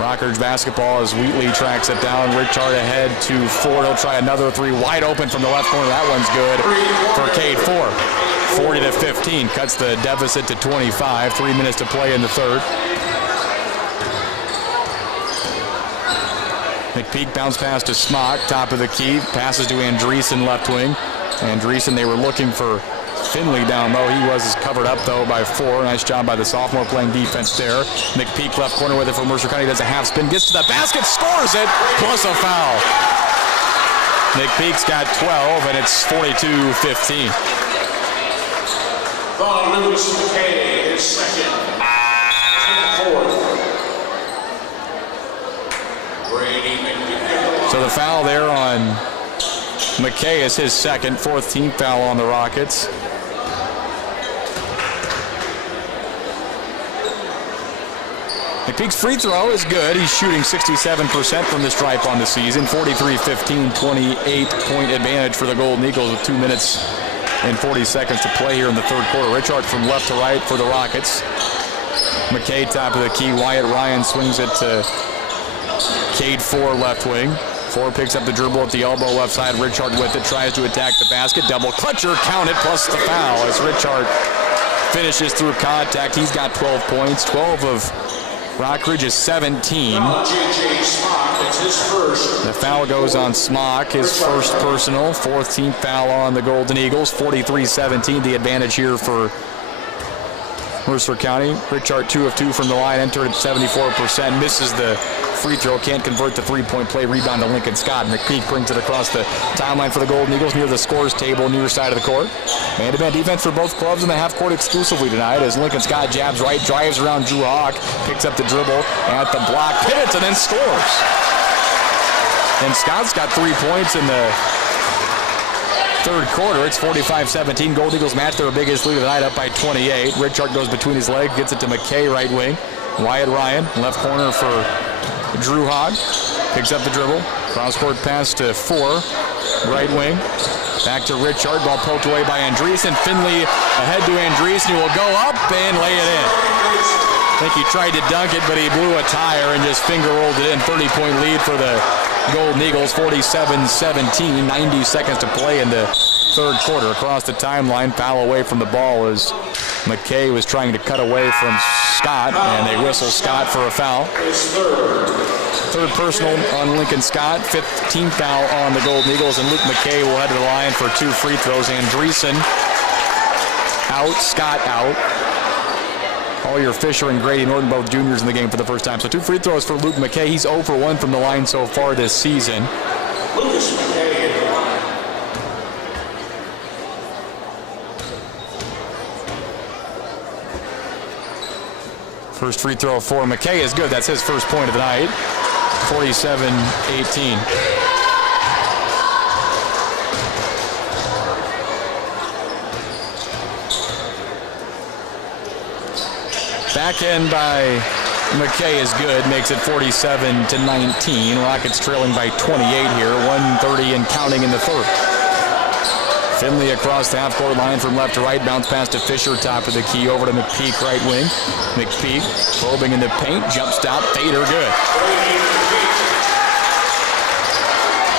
Rockridge basketball as Wheatley tracks it down. Richard ahead to Ford. He'll try another three, wide open from the left corner. That one's good for Cade Ford. 40-15, cuts the deficit to 25. 3 minutes to play in the third. McPeak bounce pass to Smock, top of the key, passes to Andreessen, left wing. Andreessen, they were looking for Finley down low. He was covered up, though, by Ford. Nice job by the sophomore playing defense there. McPeak left corner with it for Mercer County. Does a half spin, gets to the basket, scores it, plus a foul. McPeak's got 12, and it's 42-15. Foul Lewis McKay, his second. So the foul there on McKay is his second, 4th team foul on the Rockets. McPeak's free throw is good. He's shooting 67% from the stripe on the season. 43-15, 28-point advantage for the Golden Eagles with 2 minutes and 40 seconds to play here in the third quarter. Richard from left to right for the Rockets. McKay top of the key. Wyatt Ryan swings it to Cade Ford, left wing. Ford picks up the dribble at the elbow, left side. Richard with it, tries to attack the basket. Double clutcher, count it, plus the foul as Richard finishes through contact. He's got 12 points. 12 of Rockridge's 17. The foul goes on Smock, his first personal. 4th team foul on the Golden Eagles. 43-17, the advantage here for Mercer County. Richard 2 of 2 from the line, entered at 74%, misses the free throw, can't convert the three-point play. Rebound to Lincoln Scott. McPeak brings it across the timeline for the Golden Eagles near the scores table, near side of the court. Man-to-man defense for both clubs in the half court exclusively tonight as Lincoln Scott jabs right, drives around Drew Hawk, picks up the dribble at the block, pivots, and then scores. And Scott's got 3 points in the third quarter. It's 45-17. Gold Eagles match their biggest lead of the night, up by 28. Richard goes between his legs, gets it to McKay, right wing. Wyatt Ryan, left corner for Drew Hogg. Picks up the dribble. Cross-court pass to 4, right wing. Back to Richard. Ball poked away by Andreessen. Finley ahead to Andreessen. He will go up and lay it in. I think he tried to dunk it, but he blew a tire and just finger rolled it in. 30-point lead for the Golden Eagles 47-17, 90 seconds to play in the third quarter. Across the timeline, foul away from the ball as McKay was trying to cut away from Scott, and they whistle Scott for a foul. Third personal on Lincoln Scott, 15th foul on the Golden Eagles, and Luke McKay will head to the line for 2 free throws. Andreessen out, Scott out. All your Fisher and Grady Norton, both juniors in the game for the first time. So 2 free throws for Luke McKay. He's 0 for 1 from the line so far this season. Lucas McKay at the line. First free throw for McKay is good. That's his first point of the night. 47-18. Back end by McKay is good. Makes it 47-19. Rockets trailing by 28 here. 1:30 and counting in the third. Finley across the half-court line from left to right. Bounce pass to Fisher, top of the key, over to McPeak, right wing. McPeak probing in the paint, jump stop, fader, good.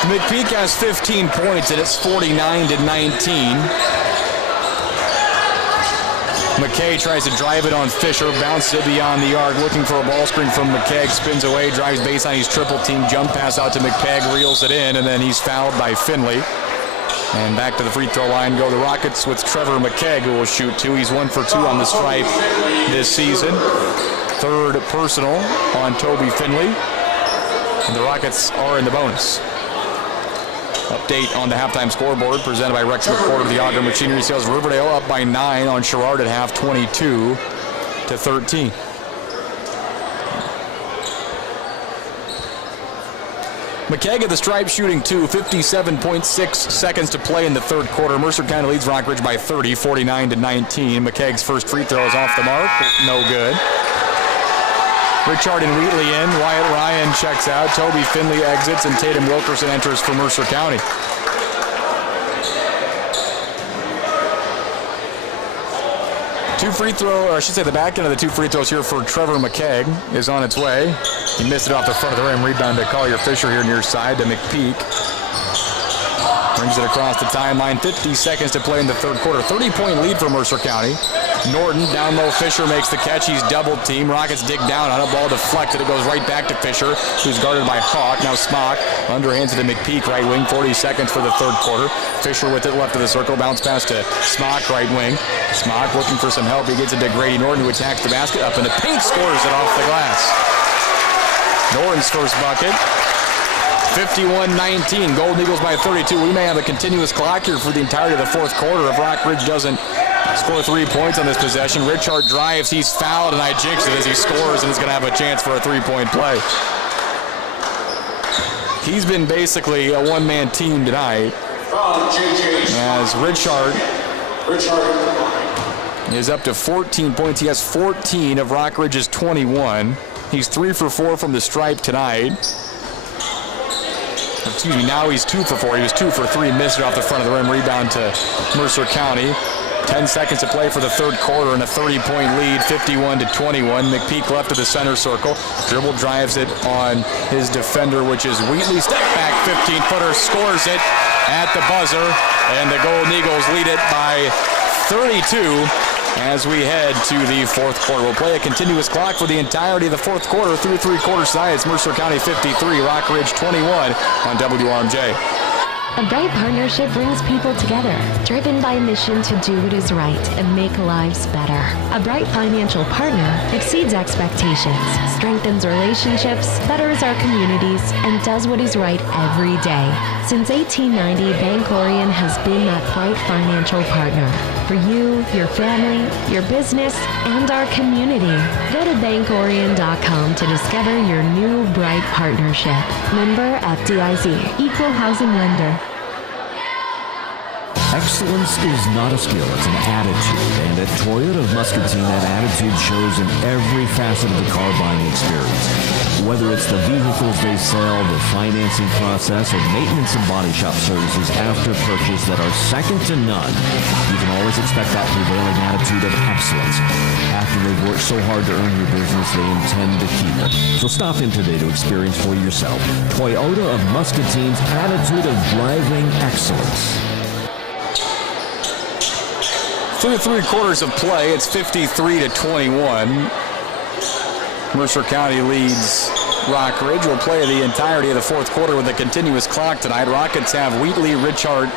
McPeak has 15 points, and it's 49-19. McKay tries to drive it on Fisher, bounces it beyond the arc, looking for a ball screen from McKegg, spins away, drives baseline, he's triple team, jump pass out to McPeak, reels it in, and then he's fouled by Finley. And back to the free throw line go the Rockets with Trevor McKegg, who will shoot 2. He's 1 for 2 on the stripe this season. Third personal on Toby Finley. And the Rockets are in the bonus. Update on the halftime scoreboard presented by Rex McCord of the Auger Machinery Sales. Riverdale up by 9 on Sherrard at half, 22-13. McKegg at the stripe shooting 2, 57.6 seconds to play in the third quarter. Mercer County leads Rockridge by 30, 49-19. McKegg's first free throw is off the mark, no good. Richard and Wheatley in, Wyatt Ryan checks out, Toby Finley exits, and Tatum Wilkerson enters for Mercer County. The back end of the 2 free throws here for Trevor McKegg is on its way. He missed it off the front of the rim. Rebound to Collier Fisher here near side to McPeak. Brings it across the timeline. 50 seconds to play in the third quarter. 30-point lead for Mercer County. Norton down low. Fisher makes the catch. He's double teamed. Rockets dig down on a ball deflected. It goes right back to Fisher, who's guarded by Hawk. Now Smock underhands it to McPeak, right wing. 40 seconds for the third quarter. Fisher with it left of the circle. Bounce pass to Smock, right wing. Smock looking for some help. He gets it to Grady Norton, who attacks the basket. Up in the paint, scores it off the glass. Norton's first bucket. 51-19. Golden Eagles by 32. We may have a continuous clock here for the entirety of the fourth quarter if Rockridge doesn't score 3 points on this possession. Richard drives. He's fouled, and I jinx it as he scores and is going to have a chance for a 3-point play. He's been basically a one-man team tonight as Richard is up to 14 points. He has 14 of Rockridge's 21. He's 3 for 4 from the stripe tonight. Excuse me, now he's 2 for 4. He was 2 for 3, missed it off the front of the rim. Rebound to Mercer County. 10 seconds to play for the third quarter and a 30-point lead, 51-21. McPeak left of the center circle. Dribble drives it on his defender, which is Wheatley. Step back, 15-footer, scores it at the buzzer. And the Golden Eagles lead it by 32 as we head to the fourth quarter. We'll play a continuous clock for the entirety of the fourth quarter through three-quarter sides. Mercer County 53, Rockridge 21 on WRMJ. A bright partnership brings people together, driven by a mission to do what is right and make lives better. A bright financial partner exceeds expectations, strengthens relationships, betters our communities, and does what is right every day. Since 1890, Bank Orion has been that bright financial partner for you, your family, your business, and our community. Go to bankorion.com to discover your new bright partnership. Member FDIC, Equal Housing Lender. Excellence is not a skill, it's an attitude. And at At Toyota of Muscatine, that attitude shows in every facet of the car buying experience. Whether it's the vehicles they sell, the financing process, or maintenance and body shop services after purchase that are second to none, you can always expect that prevailing attitude of excellence. After they've worked so hard to earn your business, they intend to keep it. So stop in today to experience for yourself Toyota of Muscatine's attitude of driving excellence. Through 3/4 of play, it's 53-21. Mercer County leads Rockridge. Will play the entirety of the fourth quarter with a continuous clock tonight. Rockets have Wheatley, Richard,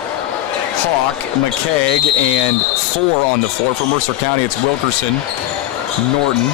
Hawk, McKeag, and 4 on the floor. For Mercer County, it's Wilkerson, Norton,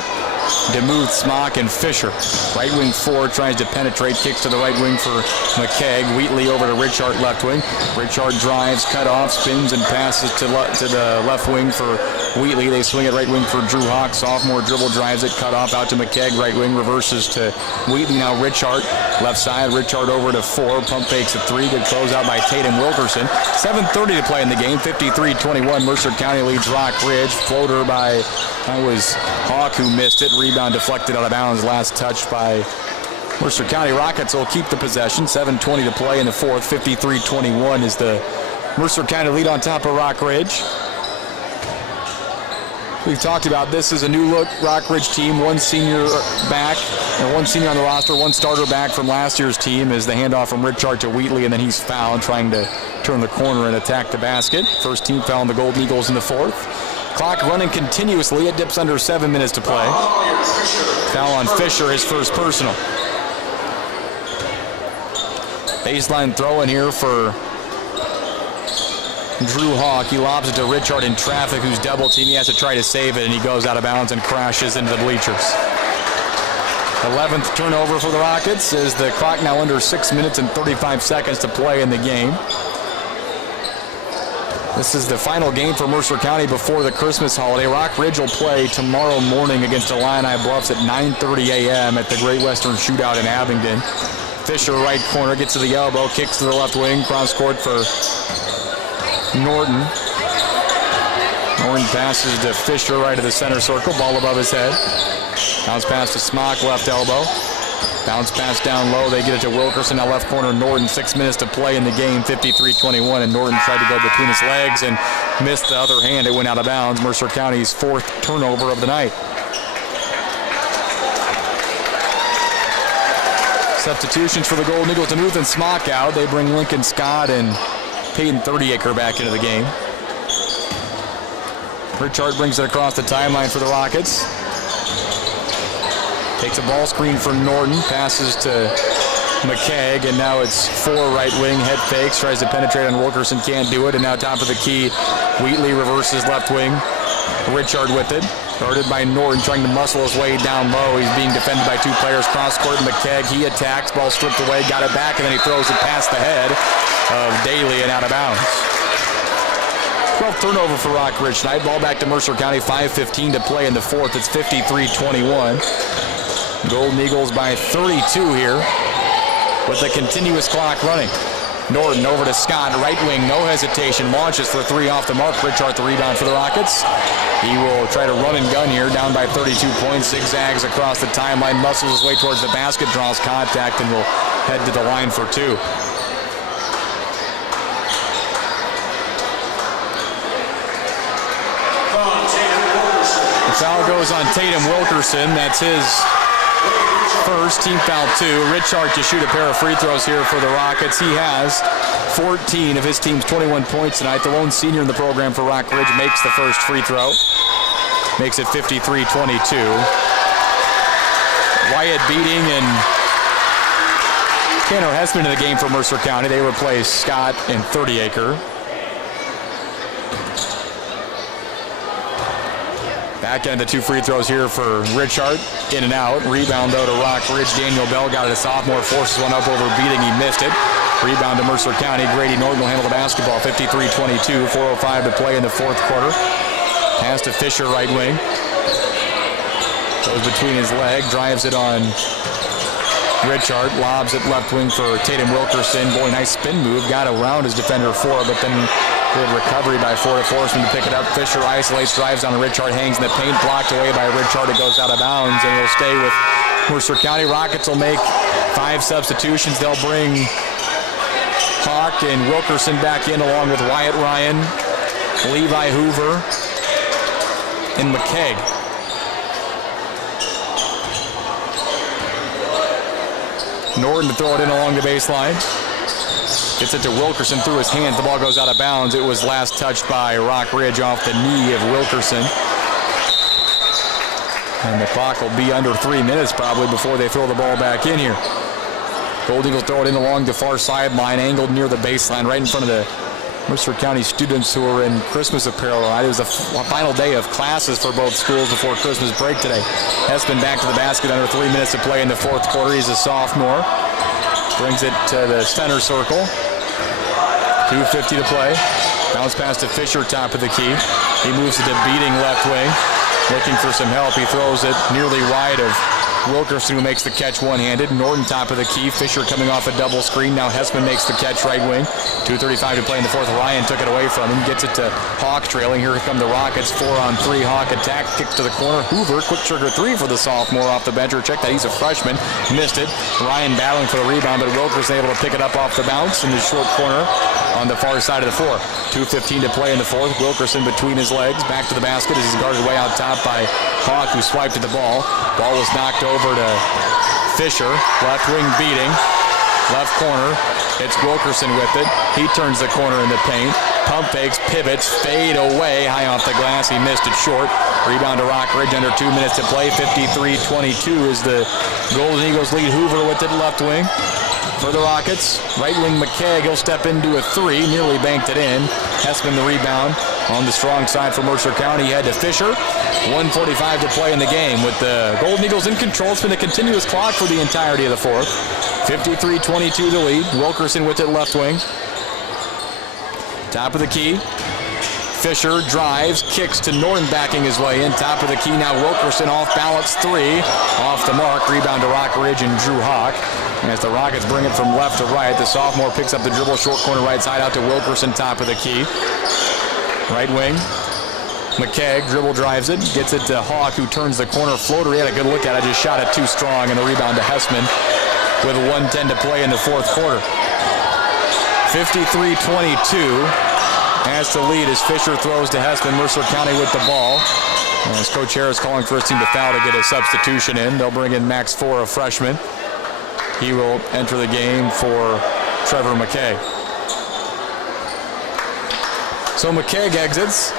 DeMuth, Smock, and Fisher. Right wing 4 tries to penetrate, kicks to the right wing for McKeag. Wheatley over to Richard, left wing. Richard drives, cut off, spins, and passes to the left wing for Wheatley. They swing it right wing for Drew Hawk. Sophomore dribble, drives it, cut off out to McKeag. Right wing reverses to Wheatley. Now Richard, left side. Richard over to 4. Pump fakes a 3. Good close out by Tatum Wilkerson. 7:30 to play in the game. 53-21. Mercer County leads Rockridge. Floater by, that was Hawk who missed it. Rebound deflected out of bounds. Last touch by Mercer County. Rockets will keep the possession. 7:20 to play in the fourth. 53-21 is the Mercer County lead on top of Rockridge. We've talked about this as a new look Rockridge team. One senior back, and one senior on the roster, one starter back from last year's team is the handoff from Richard to Wheatley, and then he's fouled trying to turn the corner and attack the basket. First team foul on the Golden Eagles in the fourth. Clock running continuously. It dips under 7 minutes to play. Foul on Fisher, his first personal. Baseline throw in here for Drew Hawk. He lobs it to Richard in traffic, who's double team. He has to try to save it, and he goes out of bounds and crashes into the bleachers. 11th turnover for the Rockets as the clock now under 6 minutes and 35 seconds to play in the game. This is the final game for Mercer County before the Christmas holiday. Rockridge will play tomorrow morning against Illini Bluffs at 9:30 a.m. at the Great Western Shootout in Abingdon. Fisher, right corner, gets to the elbow, kicks to the left wing, cross court for Norton. Norton passes to Fisher right of the center circle, ball above his head. Bounce pass to Smock, left elbow. Bounce pass down low, they get it to Wilkerson, now left corner Norton. 6 minutes to play in the game, 53-21, and Norton tried to go between his legs and missed the other hand. It went out of bounds. Mercer County's fourth turnover of the night. Substitutions for the Golden Eagles. DeMuth and Smock out. They bring Lincoln Scott and Peyton 30-acre back into the game. Richard brings it across the timeline for the Rockets. Takes a ball screen from Norton, passes to McKeag, and now it's 4 right wing, head fakes, tries to penetrate on Wilkerson, can't do it, and now top of the key, Wheatley reverses left wing. Richard with it, guarded by Norton, trying to muscle his way down low. He's being defended by 2 players, cross court, McKeag, he attacks, ball stripped away, got it back, and then he throws it past the head of Daly and out of bounds. 12th turnover for Rockridge tonight. Ball back to Mercer County, 5:15 to play in the fourth. It's 53-21. Golden Eagles by 32 here with a continuous clock running. Norton over to Scott, right wing, no hesitation, launches for 3 off the mark. Richard the rebound for the Rockets. He will try to run and gun here, down by 32 points, zigzags across the timeline, muscles his way towards the basket, draws contact, and will head to the line for 2. The foul goes on Tatum Wilkerson. That's his first, team foul 2. Richard to shoot a pair of free throws here for the Rockets. He has 14 of his team's 21 points tonight. The lone senior in the program for Rockridge makes the first free throw. Makes it 53-22. Wyatt Beating and Tanner Hessman in the game for Mercer County. They replace Scott and 30-acre. Back end the 2 free throws here for Richard. In and out. Rebound though to Rockridge. Daniel Bell got it. A sophomore forces one up over Beating. He missed it. Rebound to Mercer County. Grady Norton will handle the basketball. 53-22. 4:05 to play in the fourth quarter. Pass to Fisher, right wing. Goes between his leg. Drives it on Richard. Lobs it left wing for Tatum Wilkerson. Boy, nice spin move. Got around his defender 4, but then Good recovery by Florida, forcing him to pick it up. Fisher isolates, drives on Richard, hangs in the paint, blocked away by Richard. It goes out of bounds, and he'll stay with Mercer County. Rockets will make 5 substitutions. They'll bring Hawk and Wilkerson back in, along with Wyatt Ryan, Levi Hoover, and McKegg. Norton to throw it in along the baseline. Gets it to Wilkerson through his hands. The ball goes out of bounds. It was last touched by Rockridge off the knee of Wilkerson. And the clock will be under 3 minutes probably before they throw the ball back in here. Gold Eagles throw it in along the far sideline, angled near the baseline, right in front of the Mercer County students who are in Christmas apparel. It was the final day of classes for both schools before Christmas break today. Hessman back to the basket, under 3 minutes to play in the fourth quarter. He's a sophomore. Brings it to the center circle. 2:50 to play. Bounce pass to Fisher, top of the key. He moves it to Beating, left wing. Looking for some help. He throws it nearly wide of Wilkerson, who makes the catch one-handed. Norton, top of the key. Fisher coming off a double screen. Now Hessman makes the catch right wing. 2:35 to play in the fourth. Ryan took it away from him. Gets it to Hawk trailing. Here come the Rockets. 4-on-3. Hawk attack. Kicks to the corner. Hoover, quick trigger 3 for the sophomore off the bench. Or check that. He's a freshman. Missed it. Ryan battling for the rebound, but Wilkerson able to pick it up off the bounce in the short corner on the far side of the floor. 2:15 to play in the fourth. Wilkerson between his legs. Back to the basket as he's guarded way out top by Hawk, who swiped at the ball. Ball was knocked over to Fisher. Left wing Beating. Left corner. It's Wilkerson with it. He turns the corner in the paint. Pump fakes, pivots, fade away. High off the glass. He missed it short. Rebound to Rockridge. Under 2 minutes to play. 53-22 is the Golden Eagles lead. Hoover with it, left wing. For the Rockets, right wing McKegg, he'll step into a 3, nearly banked it in. Hessman the rebound on the strong side for Mercer County. Head to Fisher. 1:45 to play in the game with the Golden Eagles in control. It's been a continuous clock for the entirety of the fourth. 53-22 the lead. Wilkerson with it, left wing. Top of the key. Fisher drives, kicks to Norton, backing his way in. Top of the key now. Wilkerson off balance 3. Off the mark. Rebound to Rockridge and Drew Hawk. And as the Rockets bring it from left to right, the sophomore picks up the dribble, short corner right side out to Wilkerson, top of the key. Right wing. McKegg dribble drives it, gets it to Hawk, who turns the corner floater. He had a good look at it, just shot it too strong, and the rebound to Hessman with 1:10 to play in the fourth quarter. 53-22. As the lead as Fisher throws to Hessman. Mercer County with the ball. And as Coach Harris calling for his team to foul to get a substitution in. They'll bring in Max Four, a freshman. He will enter the game for Trevor McKegg. So McKegg exits.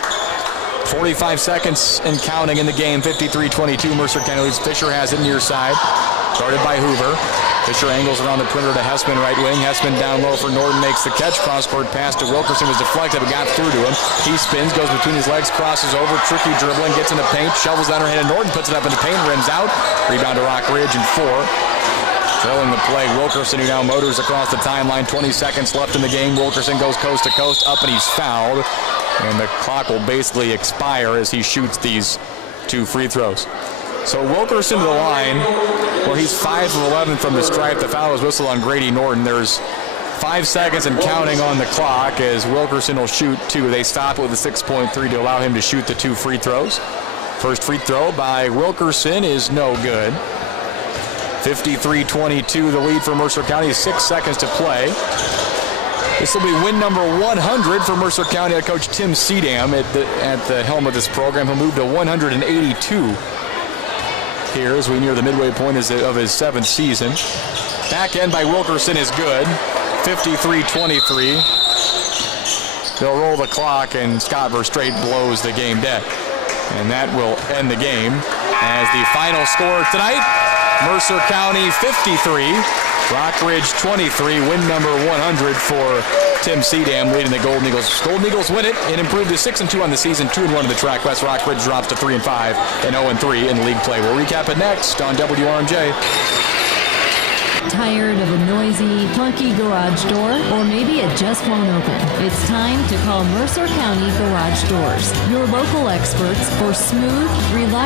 45 seconds and counting in the game. 53-22. Mercer County leads. Fisher has it near side. Guarded by Hoover. Fisher angles around the perimeter to Hessman, right wing. Hessman down low for Norton, makes the catch. Cross-court pass to Wilkerson was deflected, but got through to him. He spins, goes between his legs, crosses over, tricky dribbling, gets in the paint, shovels down her hand, and Norton puts it up in the paint, rims out. Rebound to Rockridge and 4. Trailing the play, Wilkerson, who now motors across the timeline. 20 seconds left in the game. Wilkerson goes coast to coast, up, and he's fouled. And the clock will basically expire as he shoots these 2 free throws. So Wilkerson to the line, where he's 5 of 11 from the stripe. The foul was whistled on Grady Norton. There's 5 seconds and counting on the clock as Wilkerson will shoot 2. They stop with a 6.3 to allow him to shoot the 2 free throws. First free throw by Wilkerson is no good. 53-22, the lead for Mercer County. 6 seconds to play. This will be win number 100 for Mercer County. Coach Tim Seedam at the helm of this program. He'll move to 182 here as we near the midway point of his 7th season. Back end by Wilkerson is good. 53-23. They'll roll the clock, and Scott Verstraete blows the game dead. And that will end the game as the final score tonight. Mercer County 53, Rockridge 23, win number 100 for Tim Seedam leading the Golden Eagles. Golden Eagles win it and improve to 6-2 on the season, 2-1 in the track. West Rockridge drops to 3-5 and 0-3 in league play. We'll recap it next on WRMJ. Tired of a noisy, clunky garage door? Or maybe it just won't open? It's time to call Mercer County Garage Doors, your local experts for smooth, reliable